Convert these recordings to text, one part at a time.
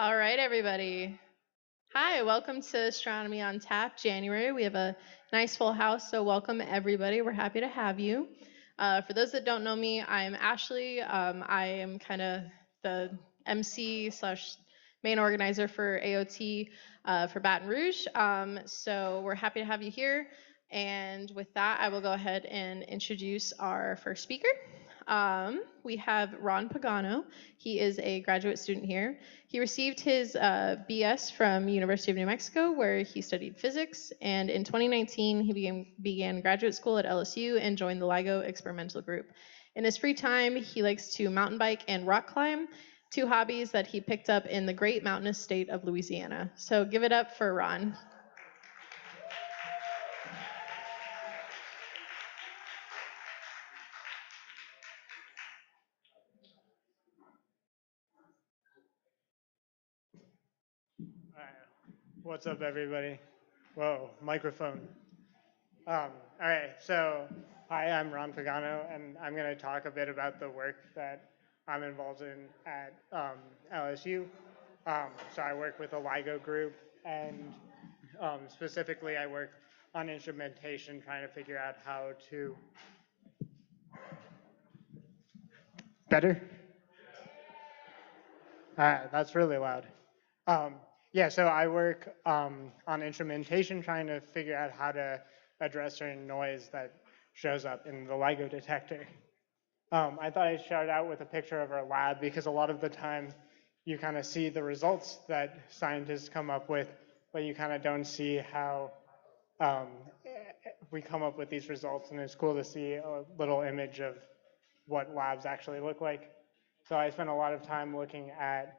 All right, everybody. Hi, welcome to Astronomy on Tap January. We have a nice full house, so welcome everybody. We're happy to have you. For those that don't know me, I'm Ashley. I am kind of the MC slash main organizer for AOT for Baton Rouge. So we're happy to have you here. And with that, I will go ahead and introduce our first speaker. We have Ron Pagano. He is a graduate student here. He received his BS from University of New Mexico, where he studied physics, and in 2019, he began graduate school at LSU and joined the LIGO experimental group. In his free time, he likes to mountain bike and rock climb, two hobbies that he picked up in the great mountainous state of Louisiana. So give it up for Ron. All right. What's up, everybody? Whoa, microphone. All right, so hi, I'm Ron Pagano, and I'm going to talk a bit about the work that I'm involved in at LSU. So I work with a LIGO group, and specifically I work on instrumentation, trying to figure out how to... Better? That's really loud. Yeah, so I work on instrumentation, trying to figure out how to address certain noise that shows up in the LIGO detector. I thought I'd start out with a picture of our lab because a lot of the time you kind of see the results that scientists come up with, but you kind of don't see how we come up with these results, and it's cool to see a little image of what labs actually look like. So I spent a lot of time looking at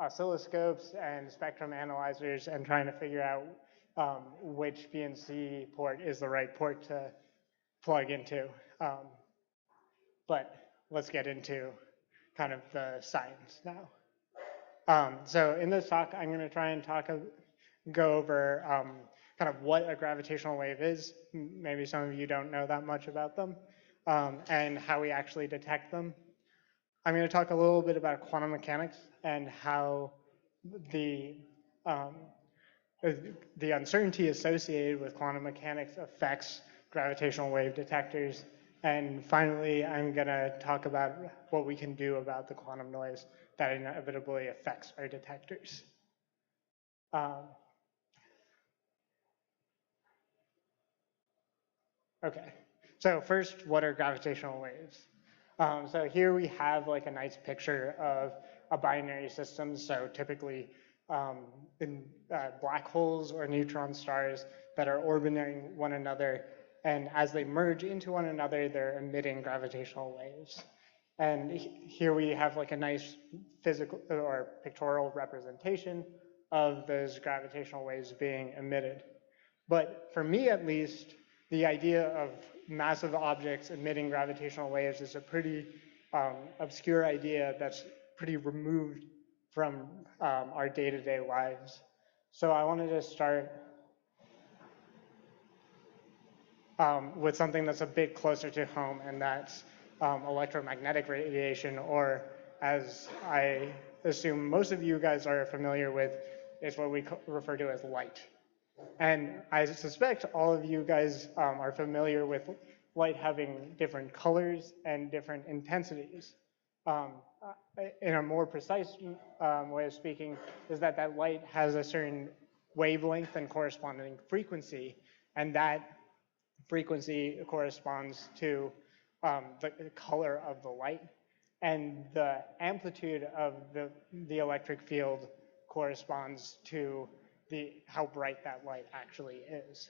oscilloscopes and spectrum analyzers and trying to figure out which BNC port is the right port to plug into. But let's get into kind of the science now. So in this talk, I'm going to try and go over kind of what a gravitational wave is. Maybe some of you don't know that much about them, and how we actually detect them. I'm going to talk a little bit about quantum mechanics and how the uncertainty associated with quantum mechanics affects gravitational wave detectors. And finally, I'm going to talk about what we can do about the quantum noise that inevitably affects our detectors. Okay, so first, what are gravitational waves? So here we have like a nice picture of a binary system. So typically in black holes or neutron stars that are orbiting one another, and as they merge into one another, they're emitting gravitational waves. And here we have like a nice physical or pictorial representation of those gravitational waves being emitted. But for me, at least, the idea of massive objects emitting gravitational waves is a pretty obscure idea that's pretty removed from our day-to-day lives. So I wanted to start with something that's a bit closer to home, and that's electromagnetic radiation, or as I assume most of you guys are familiar with, is what we refer to as light. And I suspect all of you guys are familiar with light having different colors and different intensities. In a more precise way of speaking, is that light has a certain wavelength and corresponding frequency, and that frequency corresponds to the color of the light, and the amplitude of the electric field corresponds to how bright that light actually is.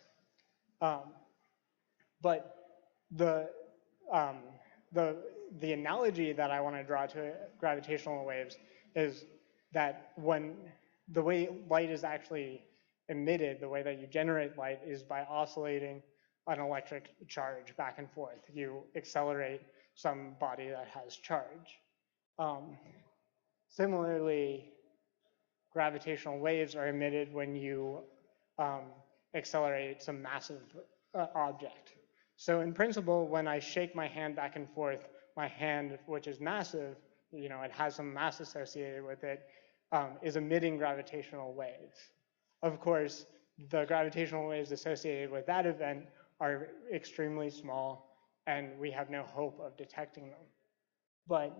But the analogy that I want to draw to gravitational waves is that when the way light is actually emitted, the way that you generate light is by oscillating an electric charge back and forth. You accelerate some body that has charge. Similarly, gravitational waves are emitted when you accelerate some massive object. So in principle, when I shake my hand back and forth, my hand, which is massive, it has some mass associated with it, is emitting gravitational waves. Of course, the gravitational waves associated with that event are extremely small, and we have no hope of detecting them. But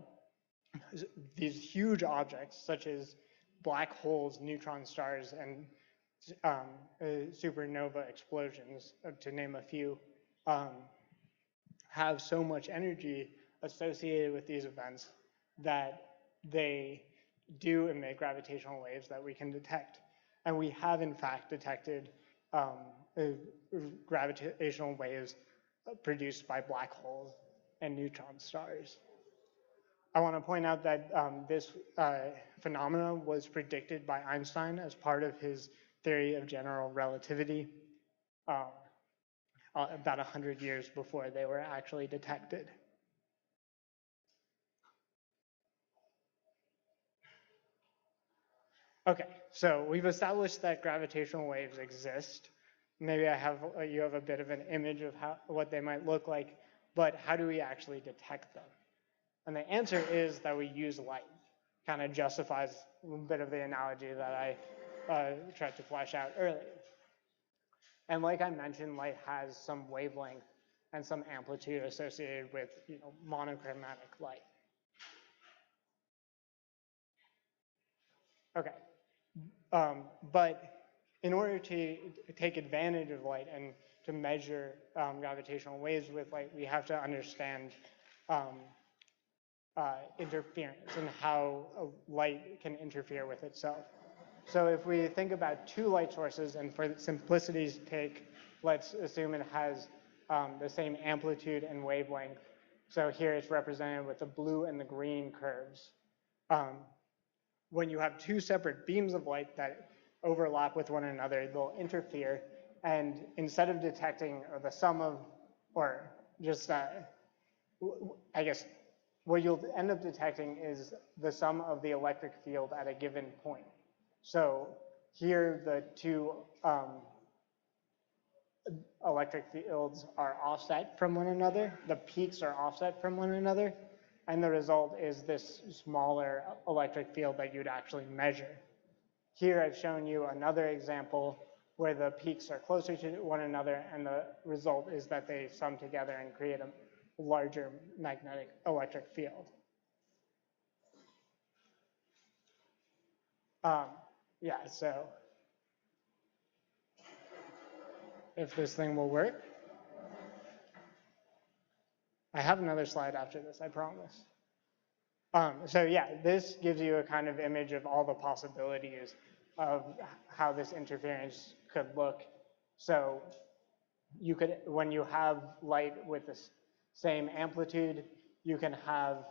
these huge objects, such as black holes, neutron stars, and supernova explosions, to name a few, have so much energy associated with these events that they do emit gravitational waves that we can detect. And we have, in fact, detected gravitational waves produced by black holes and neutron stars. I want to point out that this phenomenon was predicted by Einstein as part of his theory of general relativity about 100 years before they were actually detected. Okay, so we've established that gravitational waves exist. Maybe you have a bit of an image of what they might look like, but how do we actually detect them? And the answer is that we use light. Kind of justifies a bit of the analogy that I tried to flesh out earlier. And like I mentioned, light has some wavelength and some amplitude associated with monochromatic light. Okay, but in order to take advantage of light and to measure gravitational waves with light, we have to understand interference and how light can interfere with itself. So if we think about two light sources, and for simplicity's sake, let's assume it has the same amplitude and wavelength. So here it's represented with the blue and the green curves. When you have two separate beams of light that overlap with one another, they'll interfere. And instead of detecting the sum of, or just, I guess, what you'll end up detecting is the sum of the electric field at a given point. So here the two electric fields are offset from one another. The peaks are offset from one another. And the result is this smaller electric field that you'd actually measure. Here I've shown you another example where the peaks are closer to one another, and the result is that they sum together and create a larger magnetic electric field. Yeah, so if this thing will work. I have another slide after this, I promise. So yeah, this gives you a kind of image of all the possibilities of how this interference could look. So you could, when you have light with the same amplitude, you can have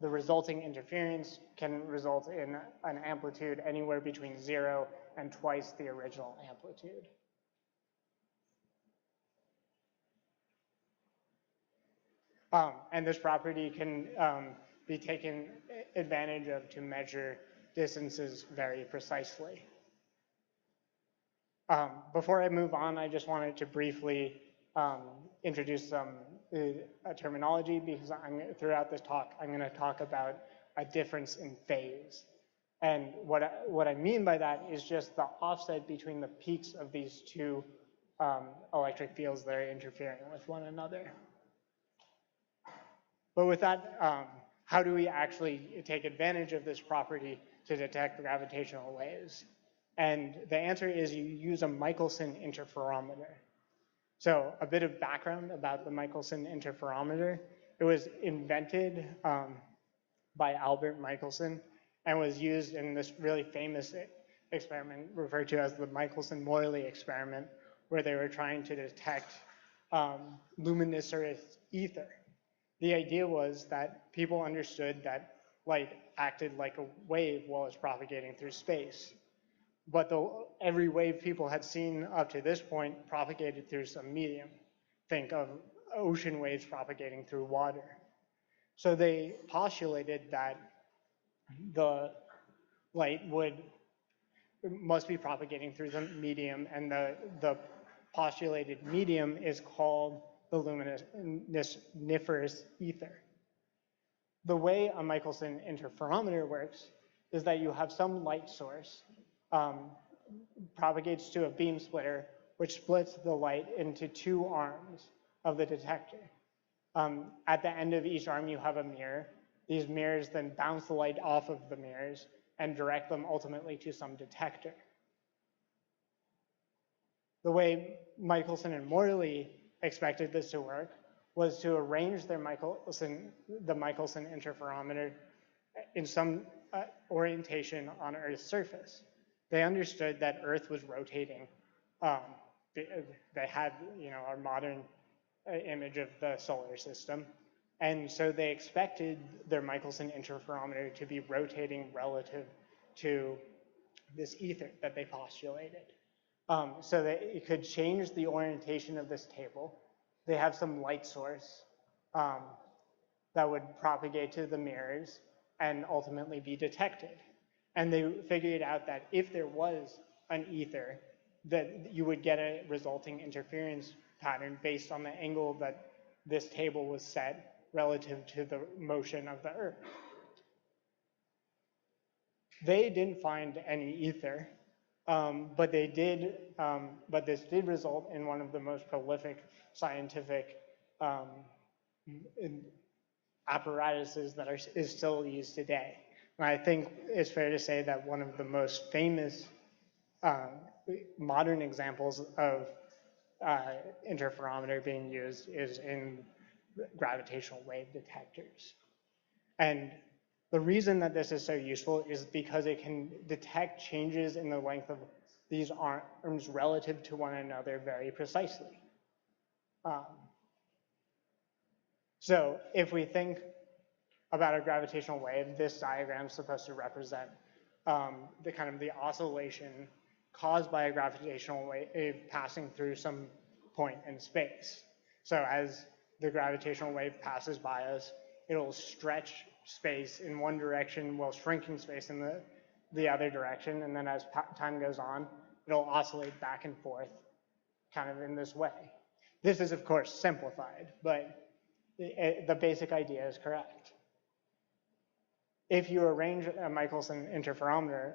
the resulting interference can result in an amplitude anywhere between 0 and twice the original amplitude. And this property can be taken advantage of to measure distances very precisely. Before I move on, I just wanted to briefly introduce some terminology, because throughout this talk, I'm going to talk about a difference in phase. And what I mean by that is just the offset between the peaks of these two electric fields that are interfering with one another. But with that, how do we actually take advantage of this property to detect gravitational waves? And the answer is you use a Michelson interferometer. So a bit of background about the Michelson interferometer. It was invented by Albert Michelson and was used in this really famous experiment referred to as the Michelson-Morley experiment, where they were trying to detect luminescent ether. The idea was that people understood that light acted like a wave while it's propagating through space. But every wave people had seen up to this point propagated through some medium. Think of ocean waves propagating through water. So they postulated that the light must be propagating through the medium, and the postulated medium is called the luminiferous ether. The way a Michelson interferometer works is that you have some light source propagates to a beam splitter, which splits the light into two arms of the detector. At the end of each arm, you have a mirror. These mirrors then bounce the light off of the mirrors and direct them ultimately to some detector. The way Michelson and Morley expected this to work was to arrange the Michelson interferometer in some orientation on Earth's surface. They understood that Earth was rotating. They had, our modern image of the solar system. And so they expected their Michelson interferometer to be rotating relative to this ether that they postulated. So that it could change the orientation of this table. They have some light source that would propagate to the mirrors and ultimately be detected. And they figured out that if there was an ether, that you would get a resulting interference pattern based on the angle that this table was set relative to the motion of the Earth. They didn't find any ether, but this did result in one of the most prolific scientific apparatuses that is still used today. And I think it's fair to say that one of the most famous modern examples of interferometer being used is in gravitational wave detectors. And the reason that this is so useful is because it can detect changes in the length of these arms relative to one another very precisely. So if we think about a gravitational wave, this diagram is supposed to represent the oscillation caused by a gravitational wave passing through some point in space. So as the gravitational wave passes by us, it'll stretch space in one direction while shrinking space in the other direction. And then as time goes on, it'll oscillate back and forth kind of in this way. This is, of course, simplified, but the basic idea is correct. If you arrange a Michelson interferometer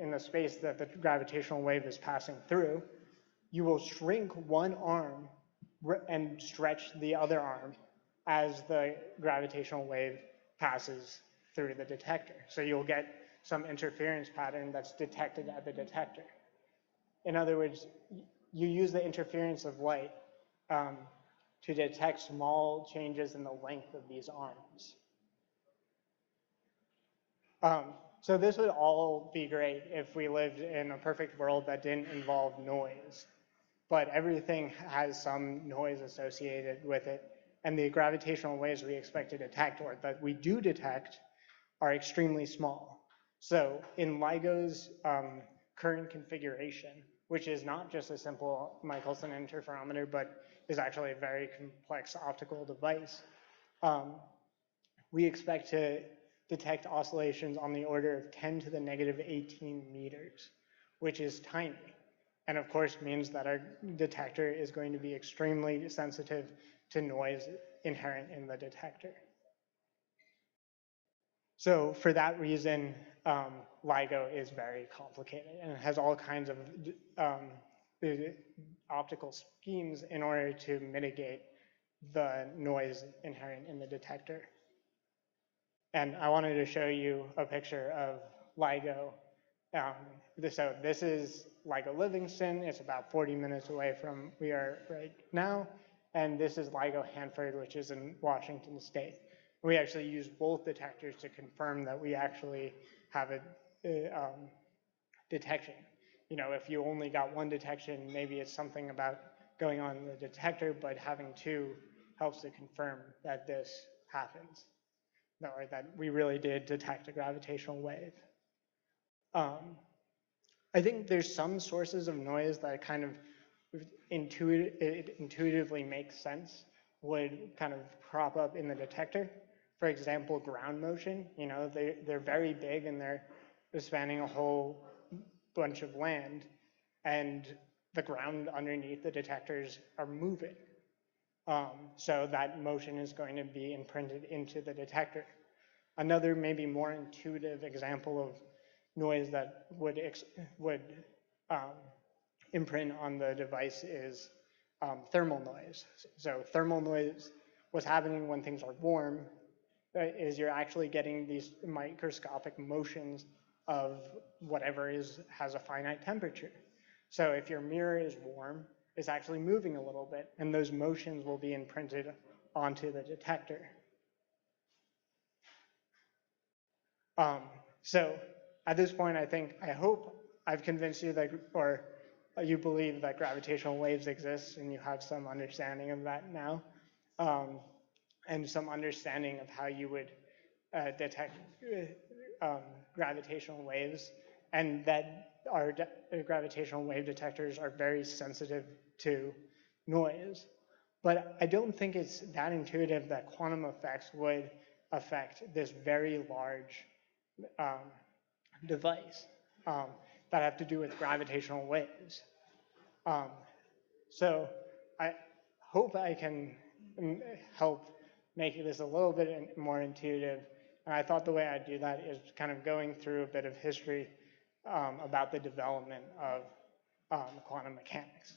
in the space that the gravitational wave is passing through, you will shrink one arm and stretch the other arm as the gravitational wave passes through the detector. So you'll get some interference pattern that's detected at the detector. In other words, you use the interference of light to detect small changes in the length of these arms. So this would all be great if we lived in a perfect world that didn't involve noise. But everything has some noise associated with it. And the gravitational waves we expect to detect, or that we do detect, are extremely small. So in LIGO's current configuration, which is not just a simple Michelson interferometer, but is actually a very complex optical device, we expect to detect oscillations on the order of 10 to the negative 18 meters, which is tiny. And of course means that our detector is going to be extremely sensitive to noise inherent in the detector. So for that reason, LIGO is very complicated and it has all kinds of optical schemes in order to mitigate the noise inherent in the detector. And I wanted to show you a picture of LIGO. So this is LIGO Livingston. It's about 40 minutes away from where we are right now. And this is LIGO Hanford, which is in Washington State. We actually use both detectors to confirm that we actually have a detection. If you only got one detection, maybe it's something about going on in the detector, but having two helps to confirm that this happens, or that we really did detect a gravitational wave. I think there's some sources of noise that kind of intuitively make sense would kind of crop up in the detector. For example, ground motion. They're very big and they're spanning a whole bunch of land, and the ground underneath the detectors are moving. So that motion is going to be imprinted into the detector. Another maybe more intuitive example of noise that would um, imprint on the device is thermal noise. So thermal noise, what's happening when things are warm, is you're actually getting these microscopic motions of whatever has a finite temperature. So if your mirror is warm, it's actually moving a little bit, and those motions will be imprinted onto the detector. So at this point, I hope I've convinced you that, or you believe that gravitational waves exist, and you have some understanding of that now, and some understanding of how you would detect gravitational waves, and that our gravitational wave detectors are very sensitive to noise. But I don't think it's that intuitive that quantum effects would affect this very large device that have to do with gravitational waves. So I hope I can help make this a little bit more intuitive. And I thought the way I'd do that is kind of going through a bit of history about the development of quantum mechanics.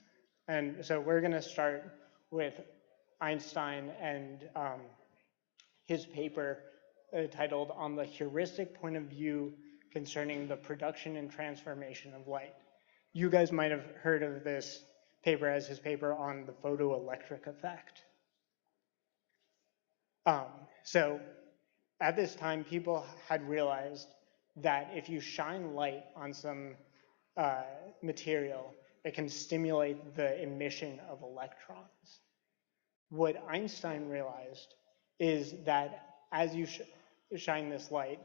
And so we're going to start with Einstein and his paper titled "On the Heuristic Point of View Concerning the Production and Transformation of Light." You guys might have heard of this paper as his paper on the photoelectric effect. So at this time, people had realized that if you shine light on some material, it can stimulate the emission of electrons. What Einstein realized is that as you shine this light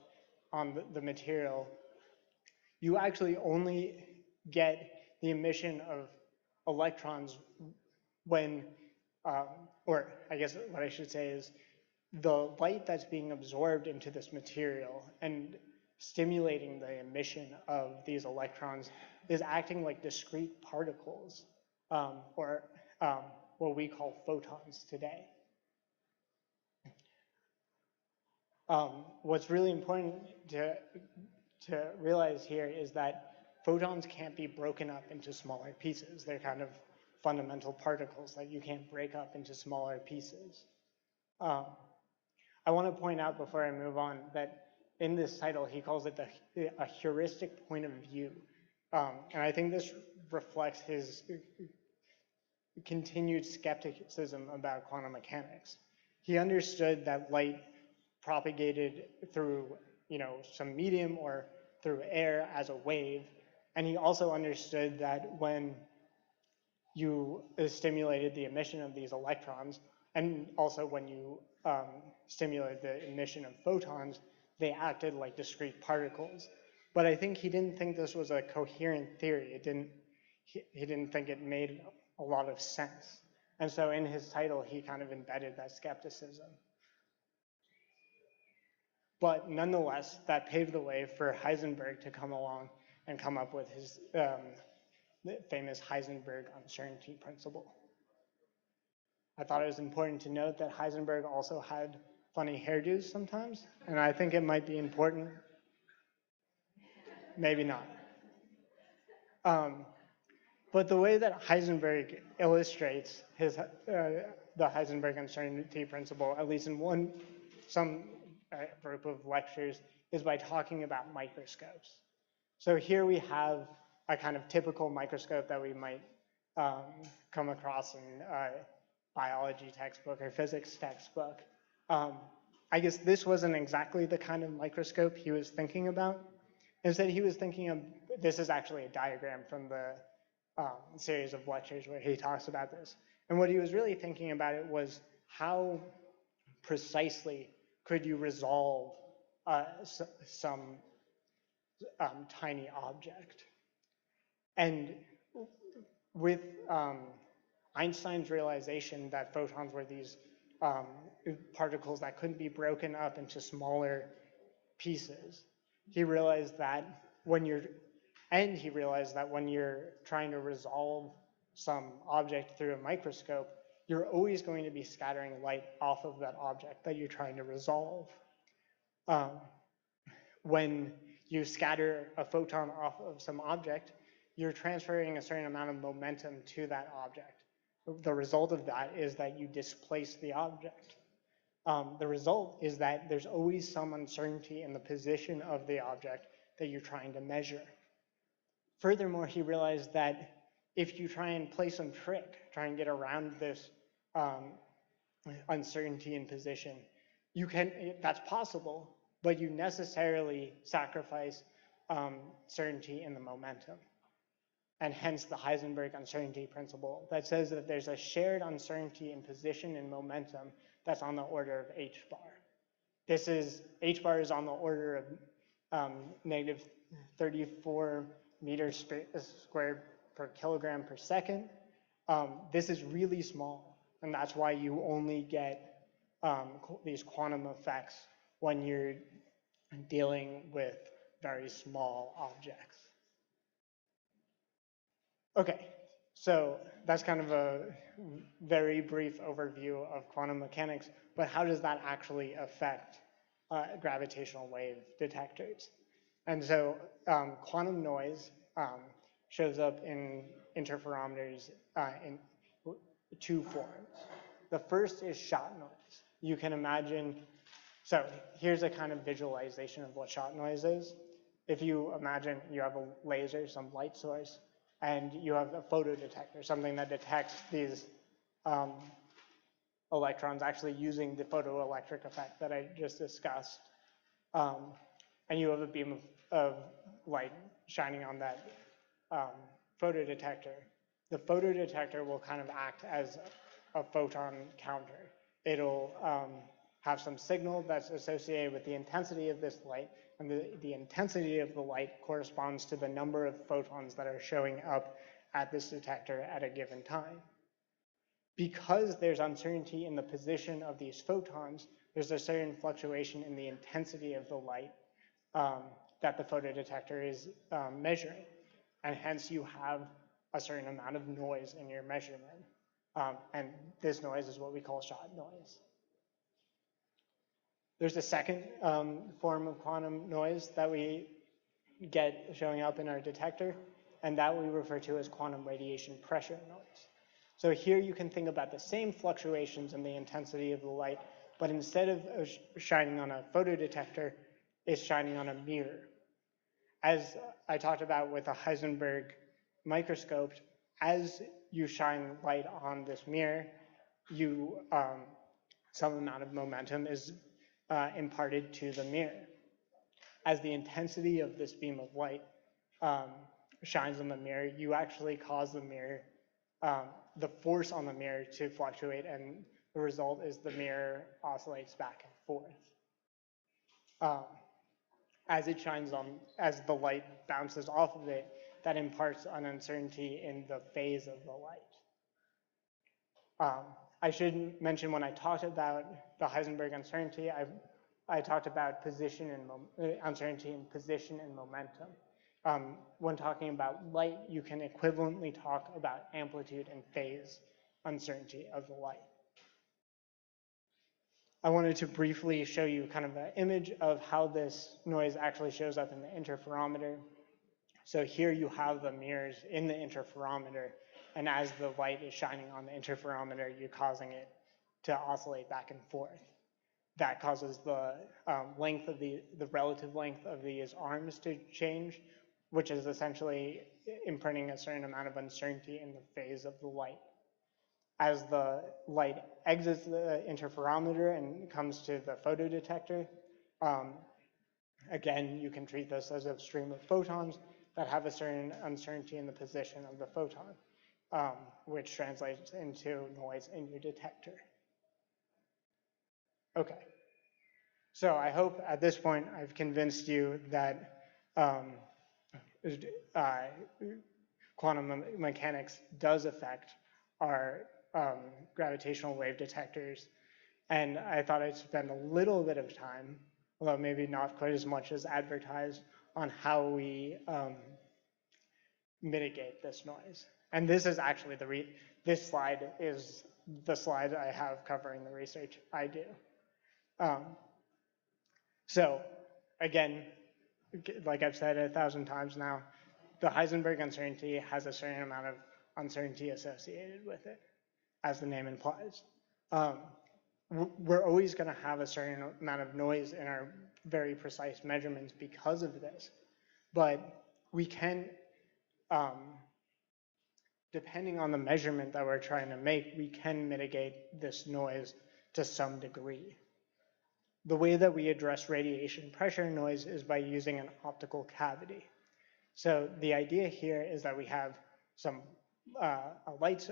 on the material, you actually only get the emission of electrons when, or I guess what I should say is, the light that's being absorbed into this material and stimulating the emission of these electrons is acting like discrete particles, or what we call photons today. What's really important to realize here is that photons can't be broken up into smaller pieces. They're kind of fundamental particles that you can't break up into smaller pieces. I want to point out before I move on that in this title, he calls it a heuristic point of view. And I think this reflects his continued skepticism about quantum mechanics. He understood that light propagated through, some medium or through air as a wave. And he also understood that when you stimulated the emission of these electrons, and also when you stimulated the emission of photons, they acted like discrete particles. But I think he didn't think this was a coherent theory. He didn't think it made a lot of sense. And so in his title, he kind of embedded that skepticism. But nonetheless, that paved the way for Heisenberg to come along and come up with his famous Heisenberg uncertainty principle. I thought it was important to note that Heisenberg also had funny hairdos sometimes, and I think it might be important. Maybe not. But the way that Heisenberg illustrates the Heisenberg uncertainty principle, at least in some group of lectures, is by talking about microscopes. So here we have a kind of typical microscope that we might come across in a biology textbook or physics textbook. I guess this wasn't exactly the kind of microscope he was thinking about. Instead, he was thinking of, this is actually a diagram from the series of lectures where he talks about this. And what he was really thinking about it was how precisely could you resolve some tiny object. And with Einstein's realization that photons were these particles that couldn't be broken up into smaller pieces, he realized that when you're trying to resolve some object through a microscope, you're always going to be scattering light off of that object that you're trying to resolve. Um, when you scatter a photon off of some object, you're transferring a certain amount of momentum to that object. The result of that is that you displace the object. The result is that there's always some uncertainty in the position of the object that you're trying to measure. Furthermore, he realized that if you try and play some trick, try and get around this uncertainty in position, that's possible, but you necessarily sacrifice certainty in the momentum. And hence the Heisenberg uncertainty principle that says that there's a shared uncertainty in position and momentum that's on the order of h bar. H bar is on the order of negative 34 meters squared per kilogram per second. This is really small, and that's why you only get these quantum effects when you're dealing with very small objects. Okay, so that's kind of a very brief overview of quantum mechanics, but how does that actually affect gravitational wave detectors? And so quantum noise shows up in interferometers in two forms. The first is shot noise. You can imagine, so here's a kind of visualization of what shot noise is. If you imagine you have a laser, some light source, and you have a photodetector, something that detects these electrons actually using the photoelectric effect that I just discussed. And you have a beam of light shining on that photodetector. The photodetector will kind of act as a photon counter. It'll have some signal that's associated with the intensity of this light, and the intensity of the light corresponds to the number of photons that are showing up at this detector at a given time. Because there's uncertainty in the position of these photons, there's a certain fluctuation in the intensity of the light that the photodetector is measuring. And hence you have a certain amount of noise in your measurement. And this noise is what we call shot noise. There's a second form of quantum noise that we get showing up in our detector, and that we refer to as quantum radiation pressure noise. So here you can think about the same fluctuations in the intensity of the light, but instead of shining on a photodetector, it's shining on a mirror. As I talked about with a Heisenberg microscope, as you shine light on this mirror, some amount of momentum is imparted to the mirror. As the intensity of this beam of light shines on the mirror, you actually cause the mirror, the force on the mirror to fluctuate, and the result is the mirror oscillates back and forth. As it shines on, as the light bounces off of it, that imparts an uncertainty in the phase of the light. I should mention when I talked about the Heisenberg uncertainty, I talked about position and uncertainty in position and momentum. When talking about light, you can equivalently talk about amplitude and phase uncertainty of the light. I wanted to briefly show you kind of an image of how this noise actually shows up in the interferometer. So here you have the mirrors in the interferometer, and as the light is shining on the interferometer, you're causing it to oscillate back and forth. That causes the length of the relative length of these arms to change, which is essentially imprinting a certain amount of uncertainty in the phase of the light. As the light exits the interferometer and comes to the photodetector, again, you can treat this as a stream of photons that have a certain uncertainty in the position of the photon, which translates into noise in your detector. Okay, so I hope at this point I've convinced you that quantum mechanics does affect our gravitational wave detectors, and I thought I'd spend a little bit of time, although maybe not quite as much as advertised, on how we mitigate this noise. And this is actually this slide is the slide I have covering the research I do. So again, like I've said 1,000 times now, the Heisenberg uncertainty has a certain amount of uncertainty associated with it, as the name implies. We're always going to have a certain amount of noise in our very precise measurements because of this, but we can, depending on the measurement that we're trying to make, we can mitigate this noise to some degree. The way that we address radiation pressure noise is by using an optical cavity. So the idea here is that we have some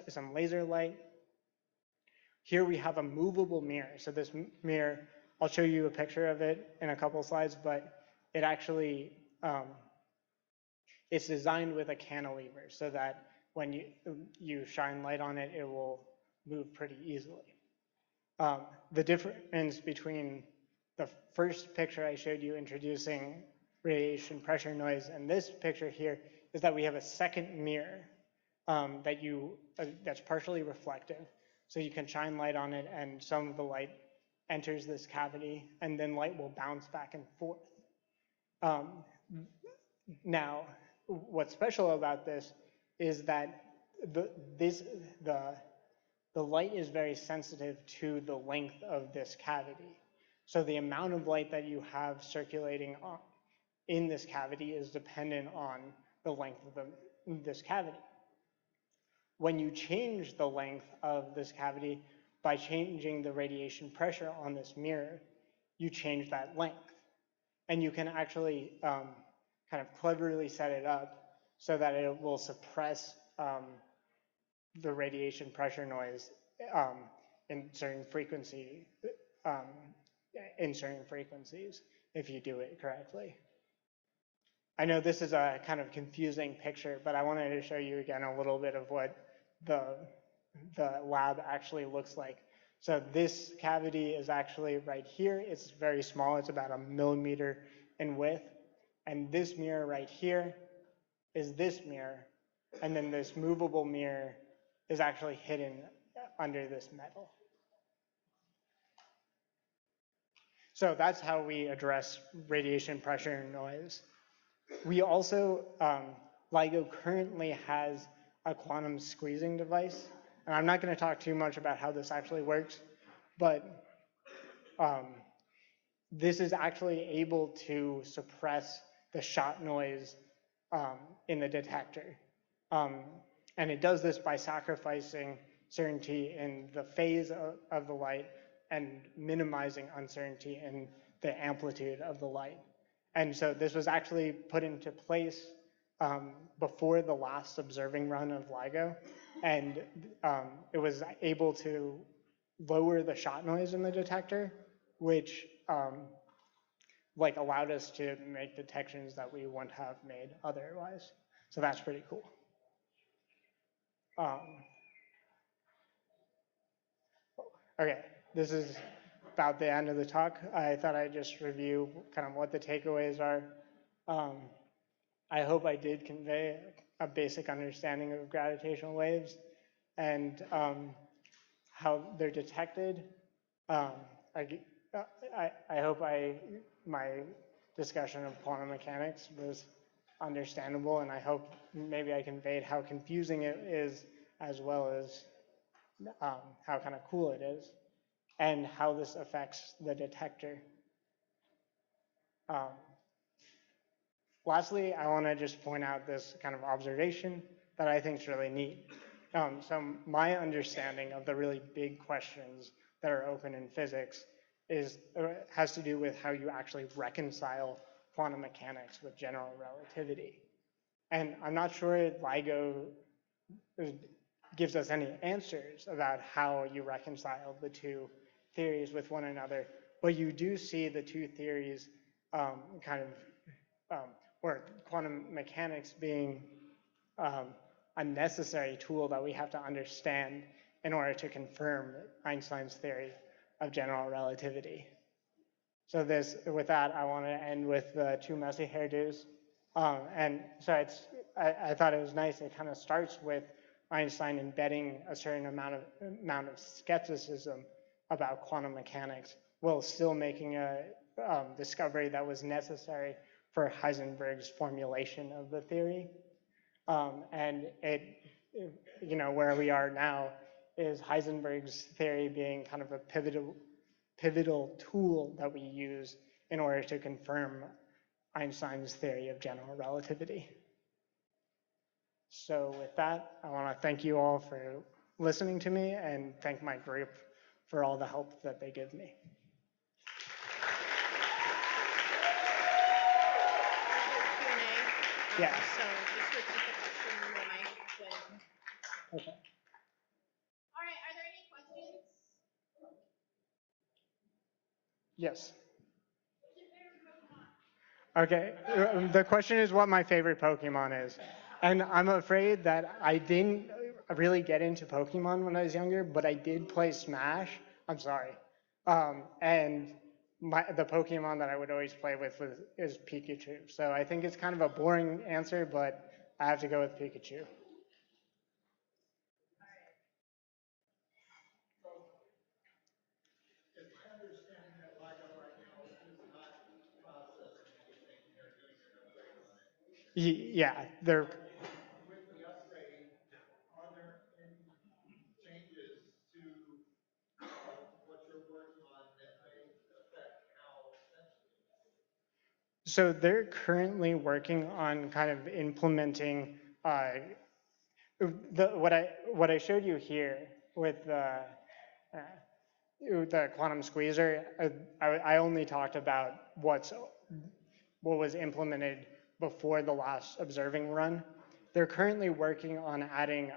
some laser light. Here we have a movable mirror. So this mirror, I'll show you a picture of it in a couple slides, but it actually, it's designed with a cantilever so that when you shine light on it, it will move pretty easily. The difference between the first picture I showed you introducing radiation pressure noise and this picture here is that we have a second mirror that's partially reflective. So you can shine light on it and some of the light enters this cavity and then light will bounce back and forth. Now, what's special about this is that the light is very sensitive to the length of this cavity. So the amount of light that you have circulating in this cavity is dependent on the length of this cavity. When you change the length of this cavity by changing the radiation pressure on this mirror, you change that length. And you can actually kind of cleverly set it up so that it will suppress the radiation pressure noise in certain frequencies if you do it correctly. I know this is a kind of confusing picture, but I wanted to show you again a little bit of what the lab actually looks like. So this cavity is actually right here. It's very small. It's about 1 millimeter in width. And this mirror right here is this mirror. And then this movable mirror is actually hidden under this metal. So that's how we address radiation pressure and noise. We also, LIGO currently has a quantum squeezing device. And I'm not going to talk too much about how this actually works, but this is actually able to suppress the shot noise in the detector. And it does this by sacrificing certainty in the phase of the light and minimizing uncertainty in the amplitude of the light. And so this was actually put into place before the last observing run of LIGO. And it was able to lower the shot noise in the detector, which allowed us to make detections that we wouldn't have made otherwise. So that's pretty cool. Okay, this is about the end of the talk. I thought I'd just review kind of what the takeaways are. I hope I did convey a basic understanding of gravitational waves and how they're detected. I hope my discussion of quantum mechanics was understandable, and I hope maybe I conveyed how confusing it is, as well as how kind of cool it is, and how this affects the detector. Lastly, I want to just point out this kind of observation that I think is really neat. So my understanding of the really big questions that are open in physics has to do with how you actually reconcile quantum mechanics with general relativity. And I'm not sure LIGO gives us any answers about how you reconcile the two theories with one another, but you do see the two theories or quantum mechanics being a necessary tool that we have to understand in order to confirm Einstein's theory of general relativity. So with that, I want to end with the two messy hairdos. And so I thought it was nice. It kind of starts with Einstein embedding a certain amount of skepticism about quantum mechanics while still making discovery that was necessary for Heisenberg's formulation of the theory. And it, where we are now is Heisenberg's theory being kind of a pivotal tool that we use in order to confirm Einstein's theory of general relativity. So with that, I want to thank you all for listening to me and thank my group for all the help that they give me. Q&A. Yeah. So just repeat the question and then I when. Okay. All right. Are there any questions? Yes. Okay, the question is what my favorite Pokemon is. And I'm afraid that I didn't really get into Pokemon when I was younger, but I did play Smash. I'm sorry. And the Pokemon that I would always play with is Pikachu. So I think it's kind of a boring answer, but I have to go with Pikachu. Yeah, they're. So they're currently working on kind of implementing what I showed you here with the quantum squeezer. I only talked about what was implemented before the last observing run. They're currently working on adding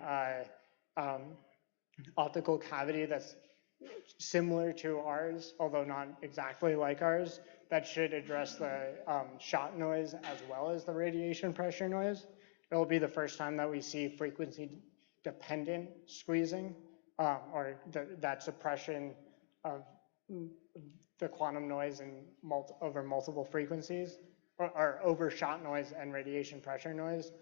optical cavity that's similar to ours, although not exactly like ours, that should address the shot noise as well as the radiation pressure noise. It'll be the first time that we see frequency-dependent squeezing, or that suppression of the quantum noise over multiple frequencies, or over shot noise and radiation pressure noise.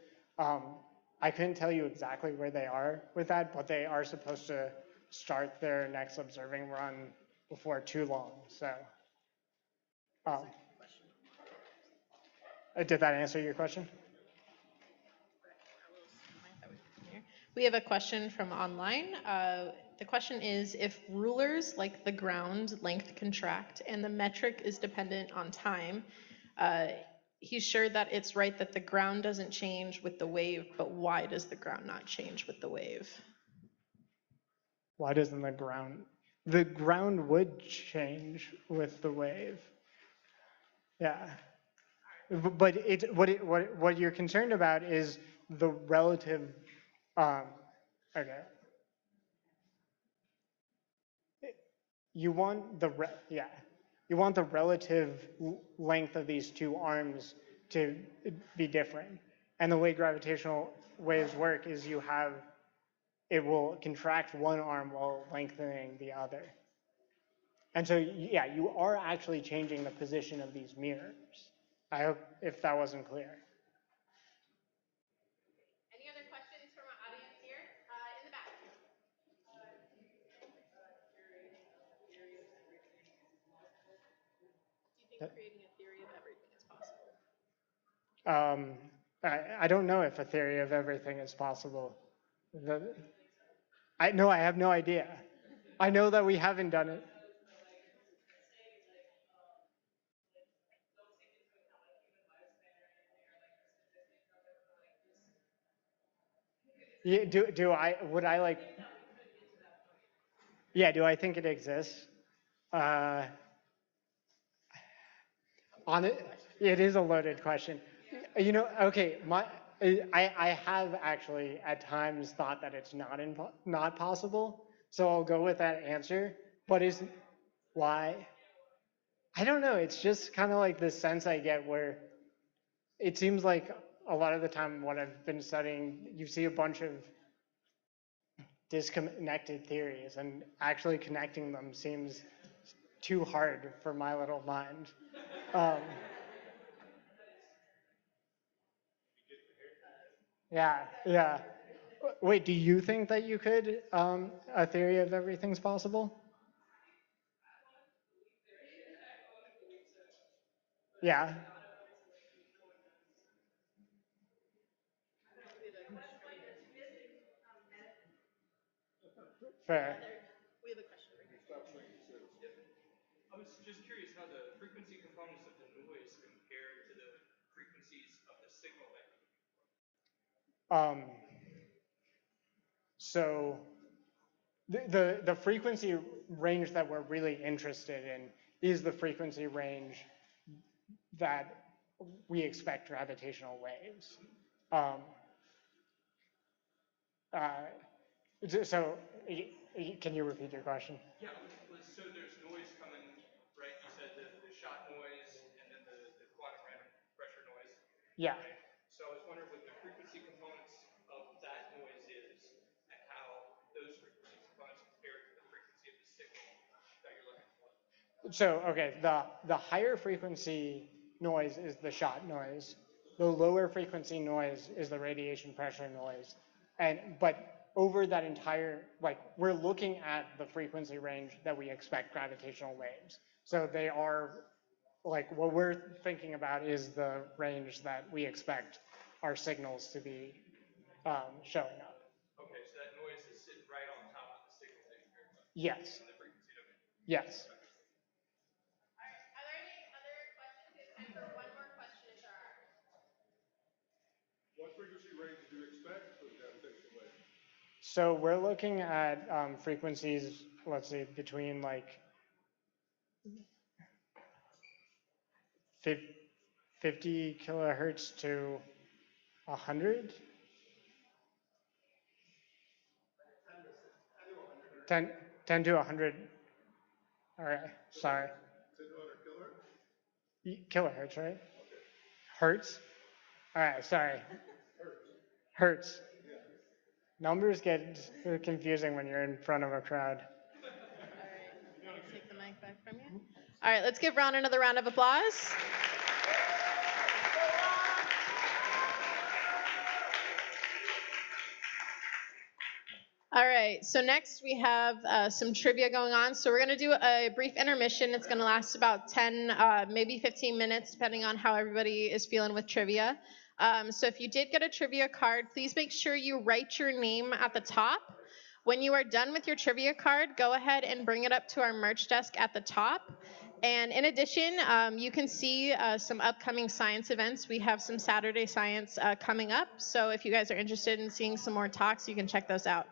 I couldn't tell you exactly where they are with that, but they are supposed to start their next observing run before too long. So, did that answer your question? We have a question from online. The question is, if rulers like the ground length contract and the metric is dependent on time, he's sure that it's right that the ground doesn't change with the wave, but why does the ground not change with the wave? Why doesn't the ground would change with the wave? Yeah. But what you're concerned about is the relative, okay. You want the relative length of these two arms to be different. And the way gravitational waves work is it will contract one arm while lengthening the other. And so, yeah, you are actually changing the position of these mirrors. I hope if that wasn't clear. Any other questions from our audience here? In the back. Do you think creating a theory of everything is possible? I don't know if a theory of everything is possible. I have no idea. I know that we haven't done it. Yeah, do I think it exists? It is a loaded question. Okay, I have actually at times thought that it's not possible, so I'll go with that answer. But why? I don't know. It's just kind of like this sense I get where it seems like a lot of the time what I've been studying, you see a bunch of disconnected theories, and actually connecting them seems too hard for my little mind. Yeah. Wait, do you think that you could, a theory of everything's possible? Yeah. Fair. We have a question right here. I was just curious how the frequency components of the noise compare to the frequencies of the signal that you're looking for. So the frequency range that we're really interested in is the frequency range that we expect gravitational waves. Um, so can you repeat your question? Yeah, so there's noise coming, right? You said the shot noise and then the quantum random pressure noise. Yeah. Right? So I was wondering what the frequency components of that noise is and how those frequency components compare to the frequency of the signal that you're looking for. So, okay, the higher frequency noise is the shot noise. The lower frequency noise is the radiation pressure noise. But over that entire, like, we're looking at the frequency range that we expect gravitational waves. So they are, like, what we're thinking about is the range that we expect our signals to be showing up. Okay, so that noise is sitting right on top of the signal that you're hearing. Yes. In the frequency domain. Yes. Are there any other questions? We have time for one more question if there are. What frequency range do you expect for the gravitational wave? So we're looking at frequencies, let's say, between like 50 kilohertz to 100. 10 to 100. All right, sorry. 10 to 100 kilohertz? Kilohertz, right? Hertz? All right, sorry. Hertz. Numbers get confusing when you're in front of a crowd. All right, I'll take the mic back from you. All right, let's give Ron another round of applause. All right, so next we have some trivia going on. So we're going to do a brief intermission. It's going to last about 10, maybe 15 minutes, depending on how everybody is feeling with trivia. So if you did get a trivia card, please make sure you write your name at the top. When you are done with your trivia card, go ahead and bring it up to our merch desk at the top. And in addition, you can see some upcoming science events. We have some Saturday science coming up. So if you guys are interested in seeing some more talks, you can check those out.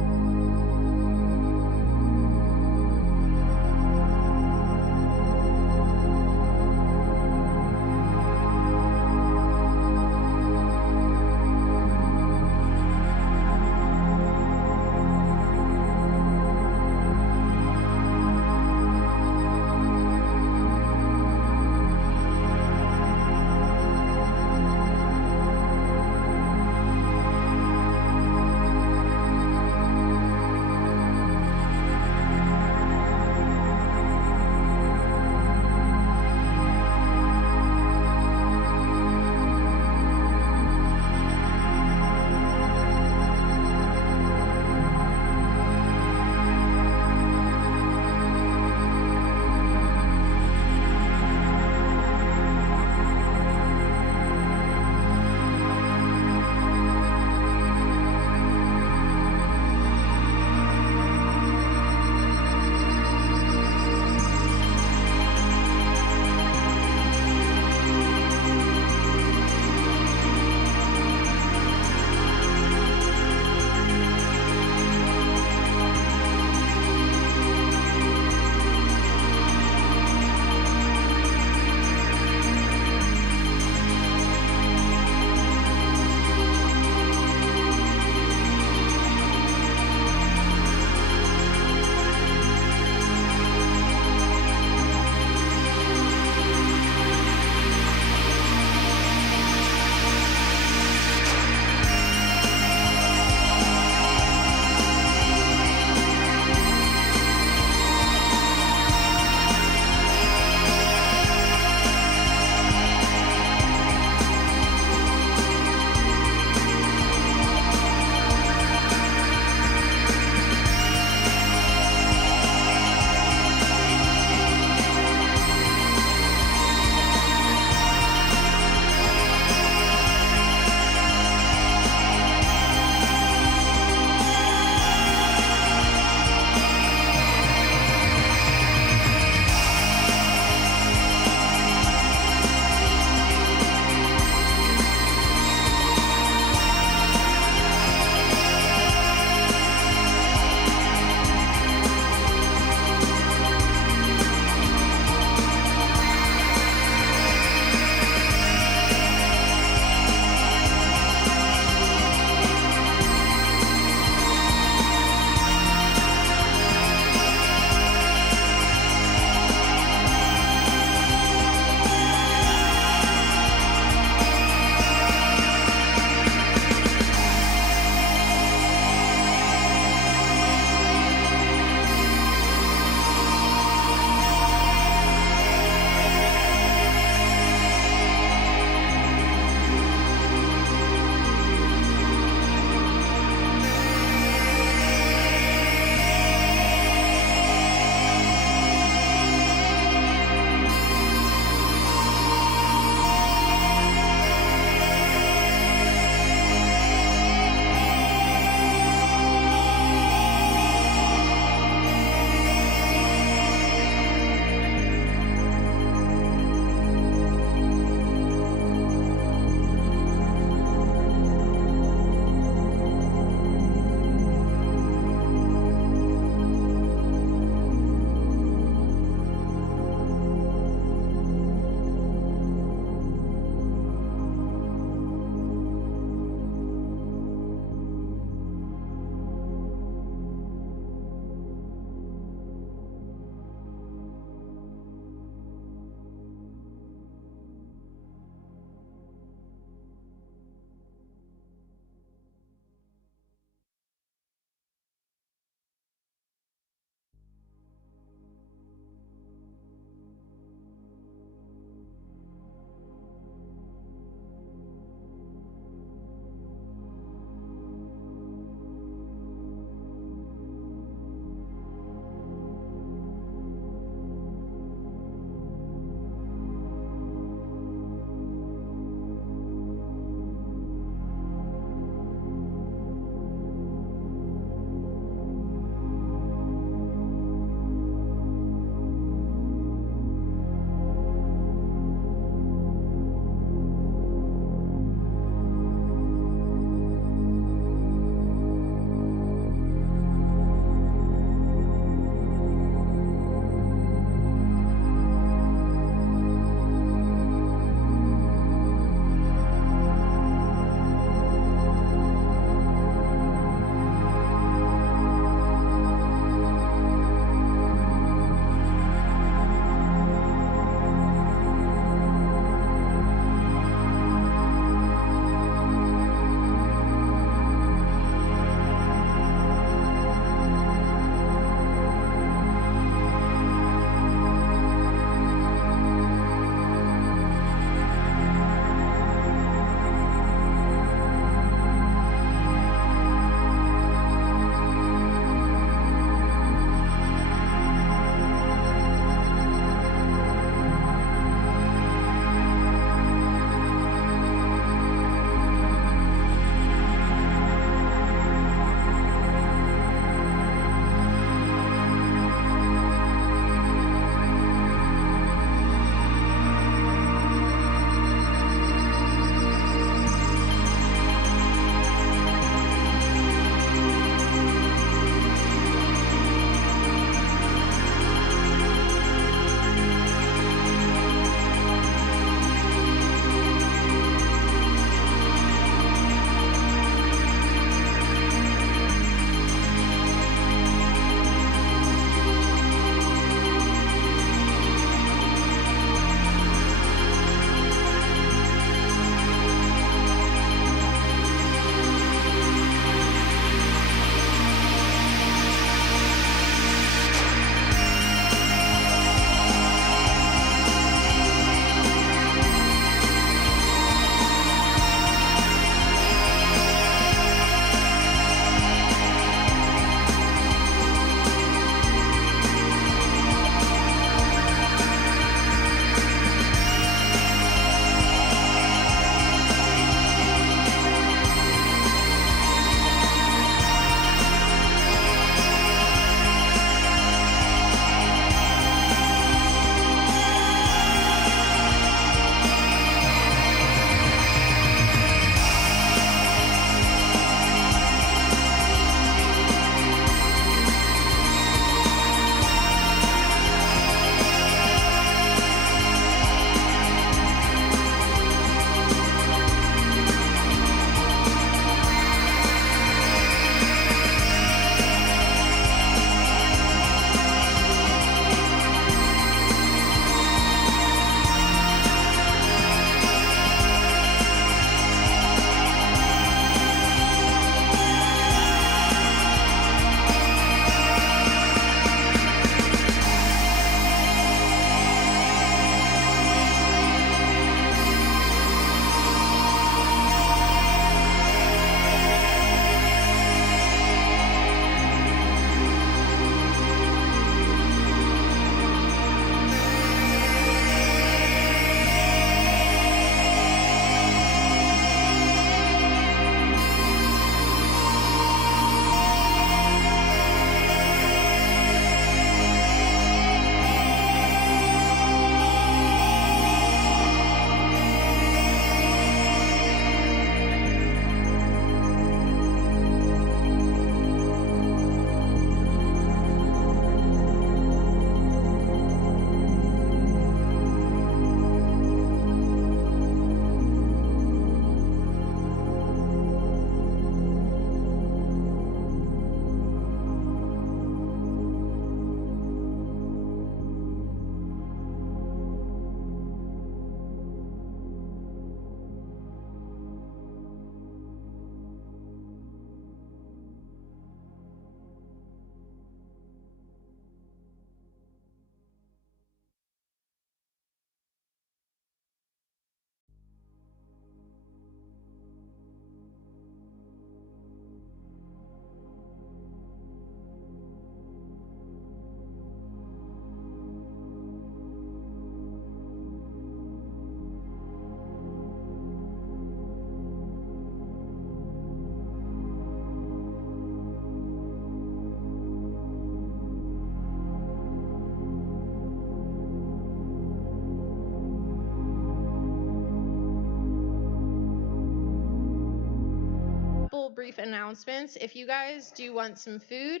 couple brief announcements. If you guys do want some food,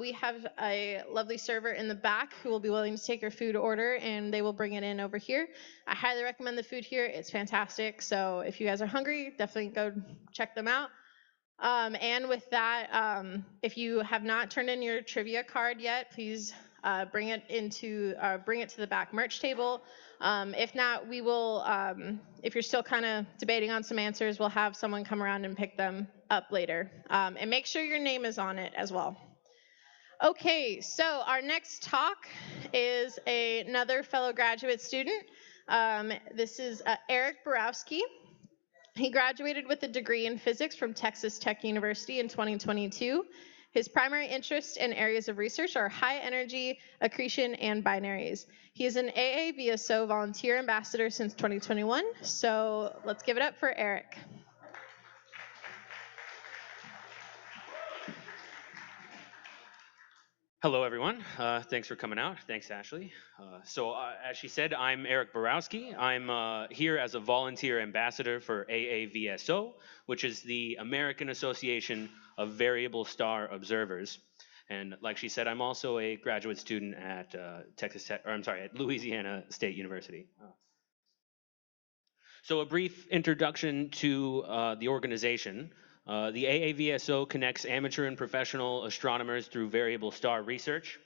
we have a lovely server in the back who will be willing to take your food order, and they will bring it in over here. I highly recommend the food here. It's fantastic. So if you guys are hungry, definitely go check them out. And with that, if you have not turned in your trivia card yet, please bring it to the back merch table. If not, we will. If you're still kind of debating on some answers, we'll have someone come around and pick them up later. And make sure your name is on it as well. Okay, so our next talk is another fellow graduate student. This is Eric Borowski. He graduated with a degree in physics from Texas Tech University in 2022. His primary interests and areas of research are high energy, accretion, and binaries. He is an AAVSO volunteer ambassador since 2021. So let's give it up for Eric. Hello, everyone. Thanks for coming out. Thanks, Ashley. As she said, I'm Eric Borowski. I'm here as a volunteer ambassador for AAVSO, which is the American Association of Variable Star Observers. And like she said, I'm also a graduate student at at Louisiana State University. So a brief introduction to the organization. The AAVSO connects amateur and professional astronomers through variable star research.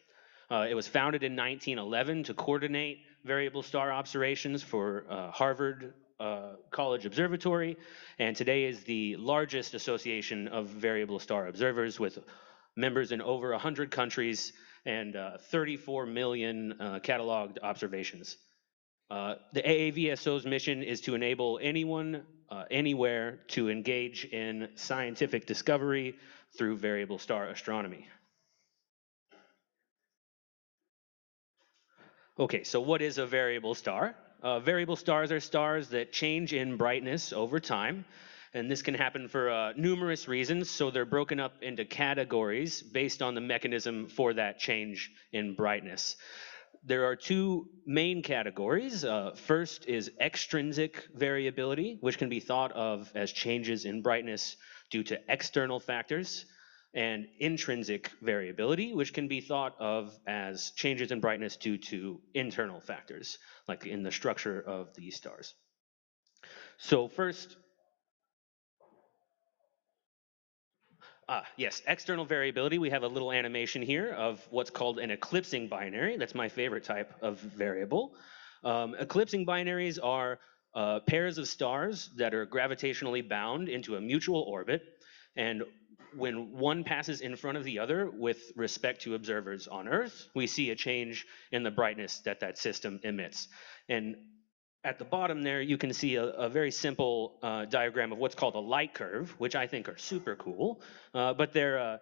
It was founded in 1911 to coordinate variable star observations for Harvard College Observatory, and today is the largest association of variable star observers with members in over 100 countries and 34 million cataloged observations. The AAVSO's mission is to enable anyone, anywhere, to engage in scientific discovery through variable star astronomy. Okay, so what is a variable star? Variable stars are stars that change in brightness over time, and this can happen for numerous reasons, so they're broken up into categories based on the mechanism for that change in brightness. There are two main categories. First is extrinsic variability, which can be thought of as changes in brightness due to external factors, and intrinsic variability, which can be thought of as changes in brightness due to internal factors, like in the structure of these stars. So first, yes, external variability. We have a little animation here of what's called an eclipsing binary. That's my favorite type of variable. Eclipsing binaries are pairs of stars that are gravitationally bound into a mutual orbit, and when one passes in front of the other with respect to observers on Earth, we see a change in the brightness that that system emits. And at the bottom there, you can see a very simple diagram of what's called a light curve, which I think are super cool. But they're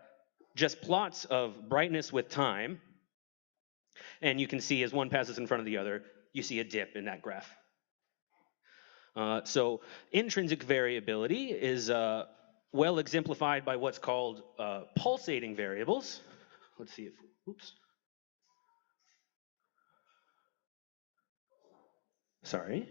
just plots of brightness with time. And you can see as one passes in front of the other, you see a dip in that graph. So intrinsic variability is well exemplified by what's called pulsating variables. Let's see if, oops. Sorry.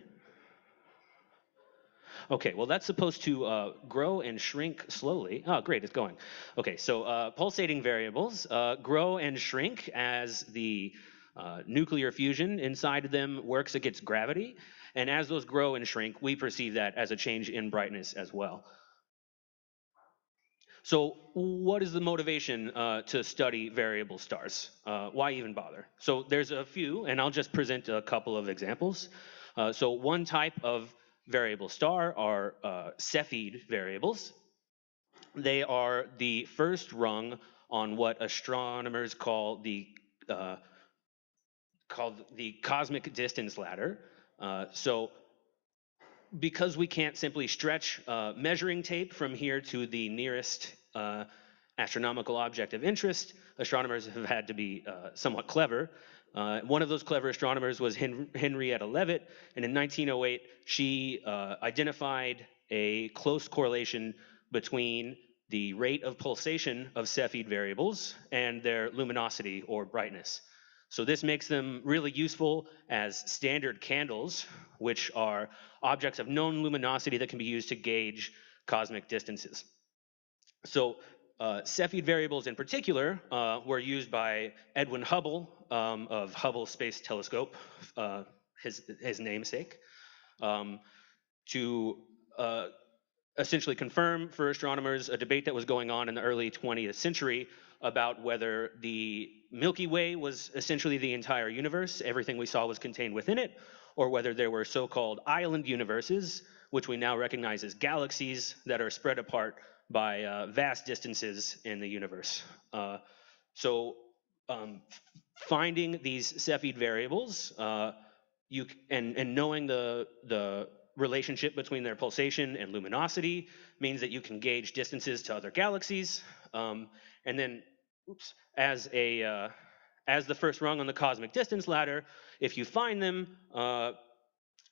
Okay, well, that's supposed to grow and shrink slowly. Oh, great, it's going. Okay, so pulsating variables grow and shrink as the nuclear fusion inside of them works against gravity. And as those grow and shrink, we perceive that as a change in brightness as well. So what is the motivation to study variable stars? Why even bother? So there's a few, and I'll just present a couple of examples. So one type of variable star are Cepheid variables. They are the first rung on what astronomers call the cosmic distance ladder. So because we can't simply stretch measuring tape from here to the nearest astronomical object of interest, astronomers have had to be somewhat clever. One of those clever astronomers was Henrietta Leavitt, and in 1908, she identified a close correlation between the rate of pulsation of Cepheid variables and their luminosity or brightness. So this makes them really useful as standard candles, which are objects of known luminosity that can be used to gauge cosmic distances. So Cepheid variables in particular were used by Edwin Hubble of Hubble Space Telescope, his namesake, to essentially confirm for astronomers a debate that was going on in the early 20th century about whether the Milky Way was essentially the entire universe, everything we saw was contained within it, or whether there were so-called island universes, which we now recognize as galaxies that are spread apart by vast distances in the universe. So finding these Cepheid variables and knowing the relationship between their pulsation and luminosity means that you can gauge distances to other galaxies. And then, as the first rung on the cosmic distance ladder, if you find them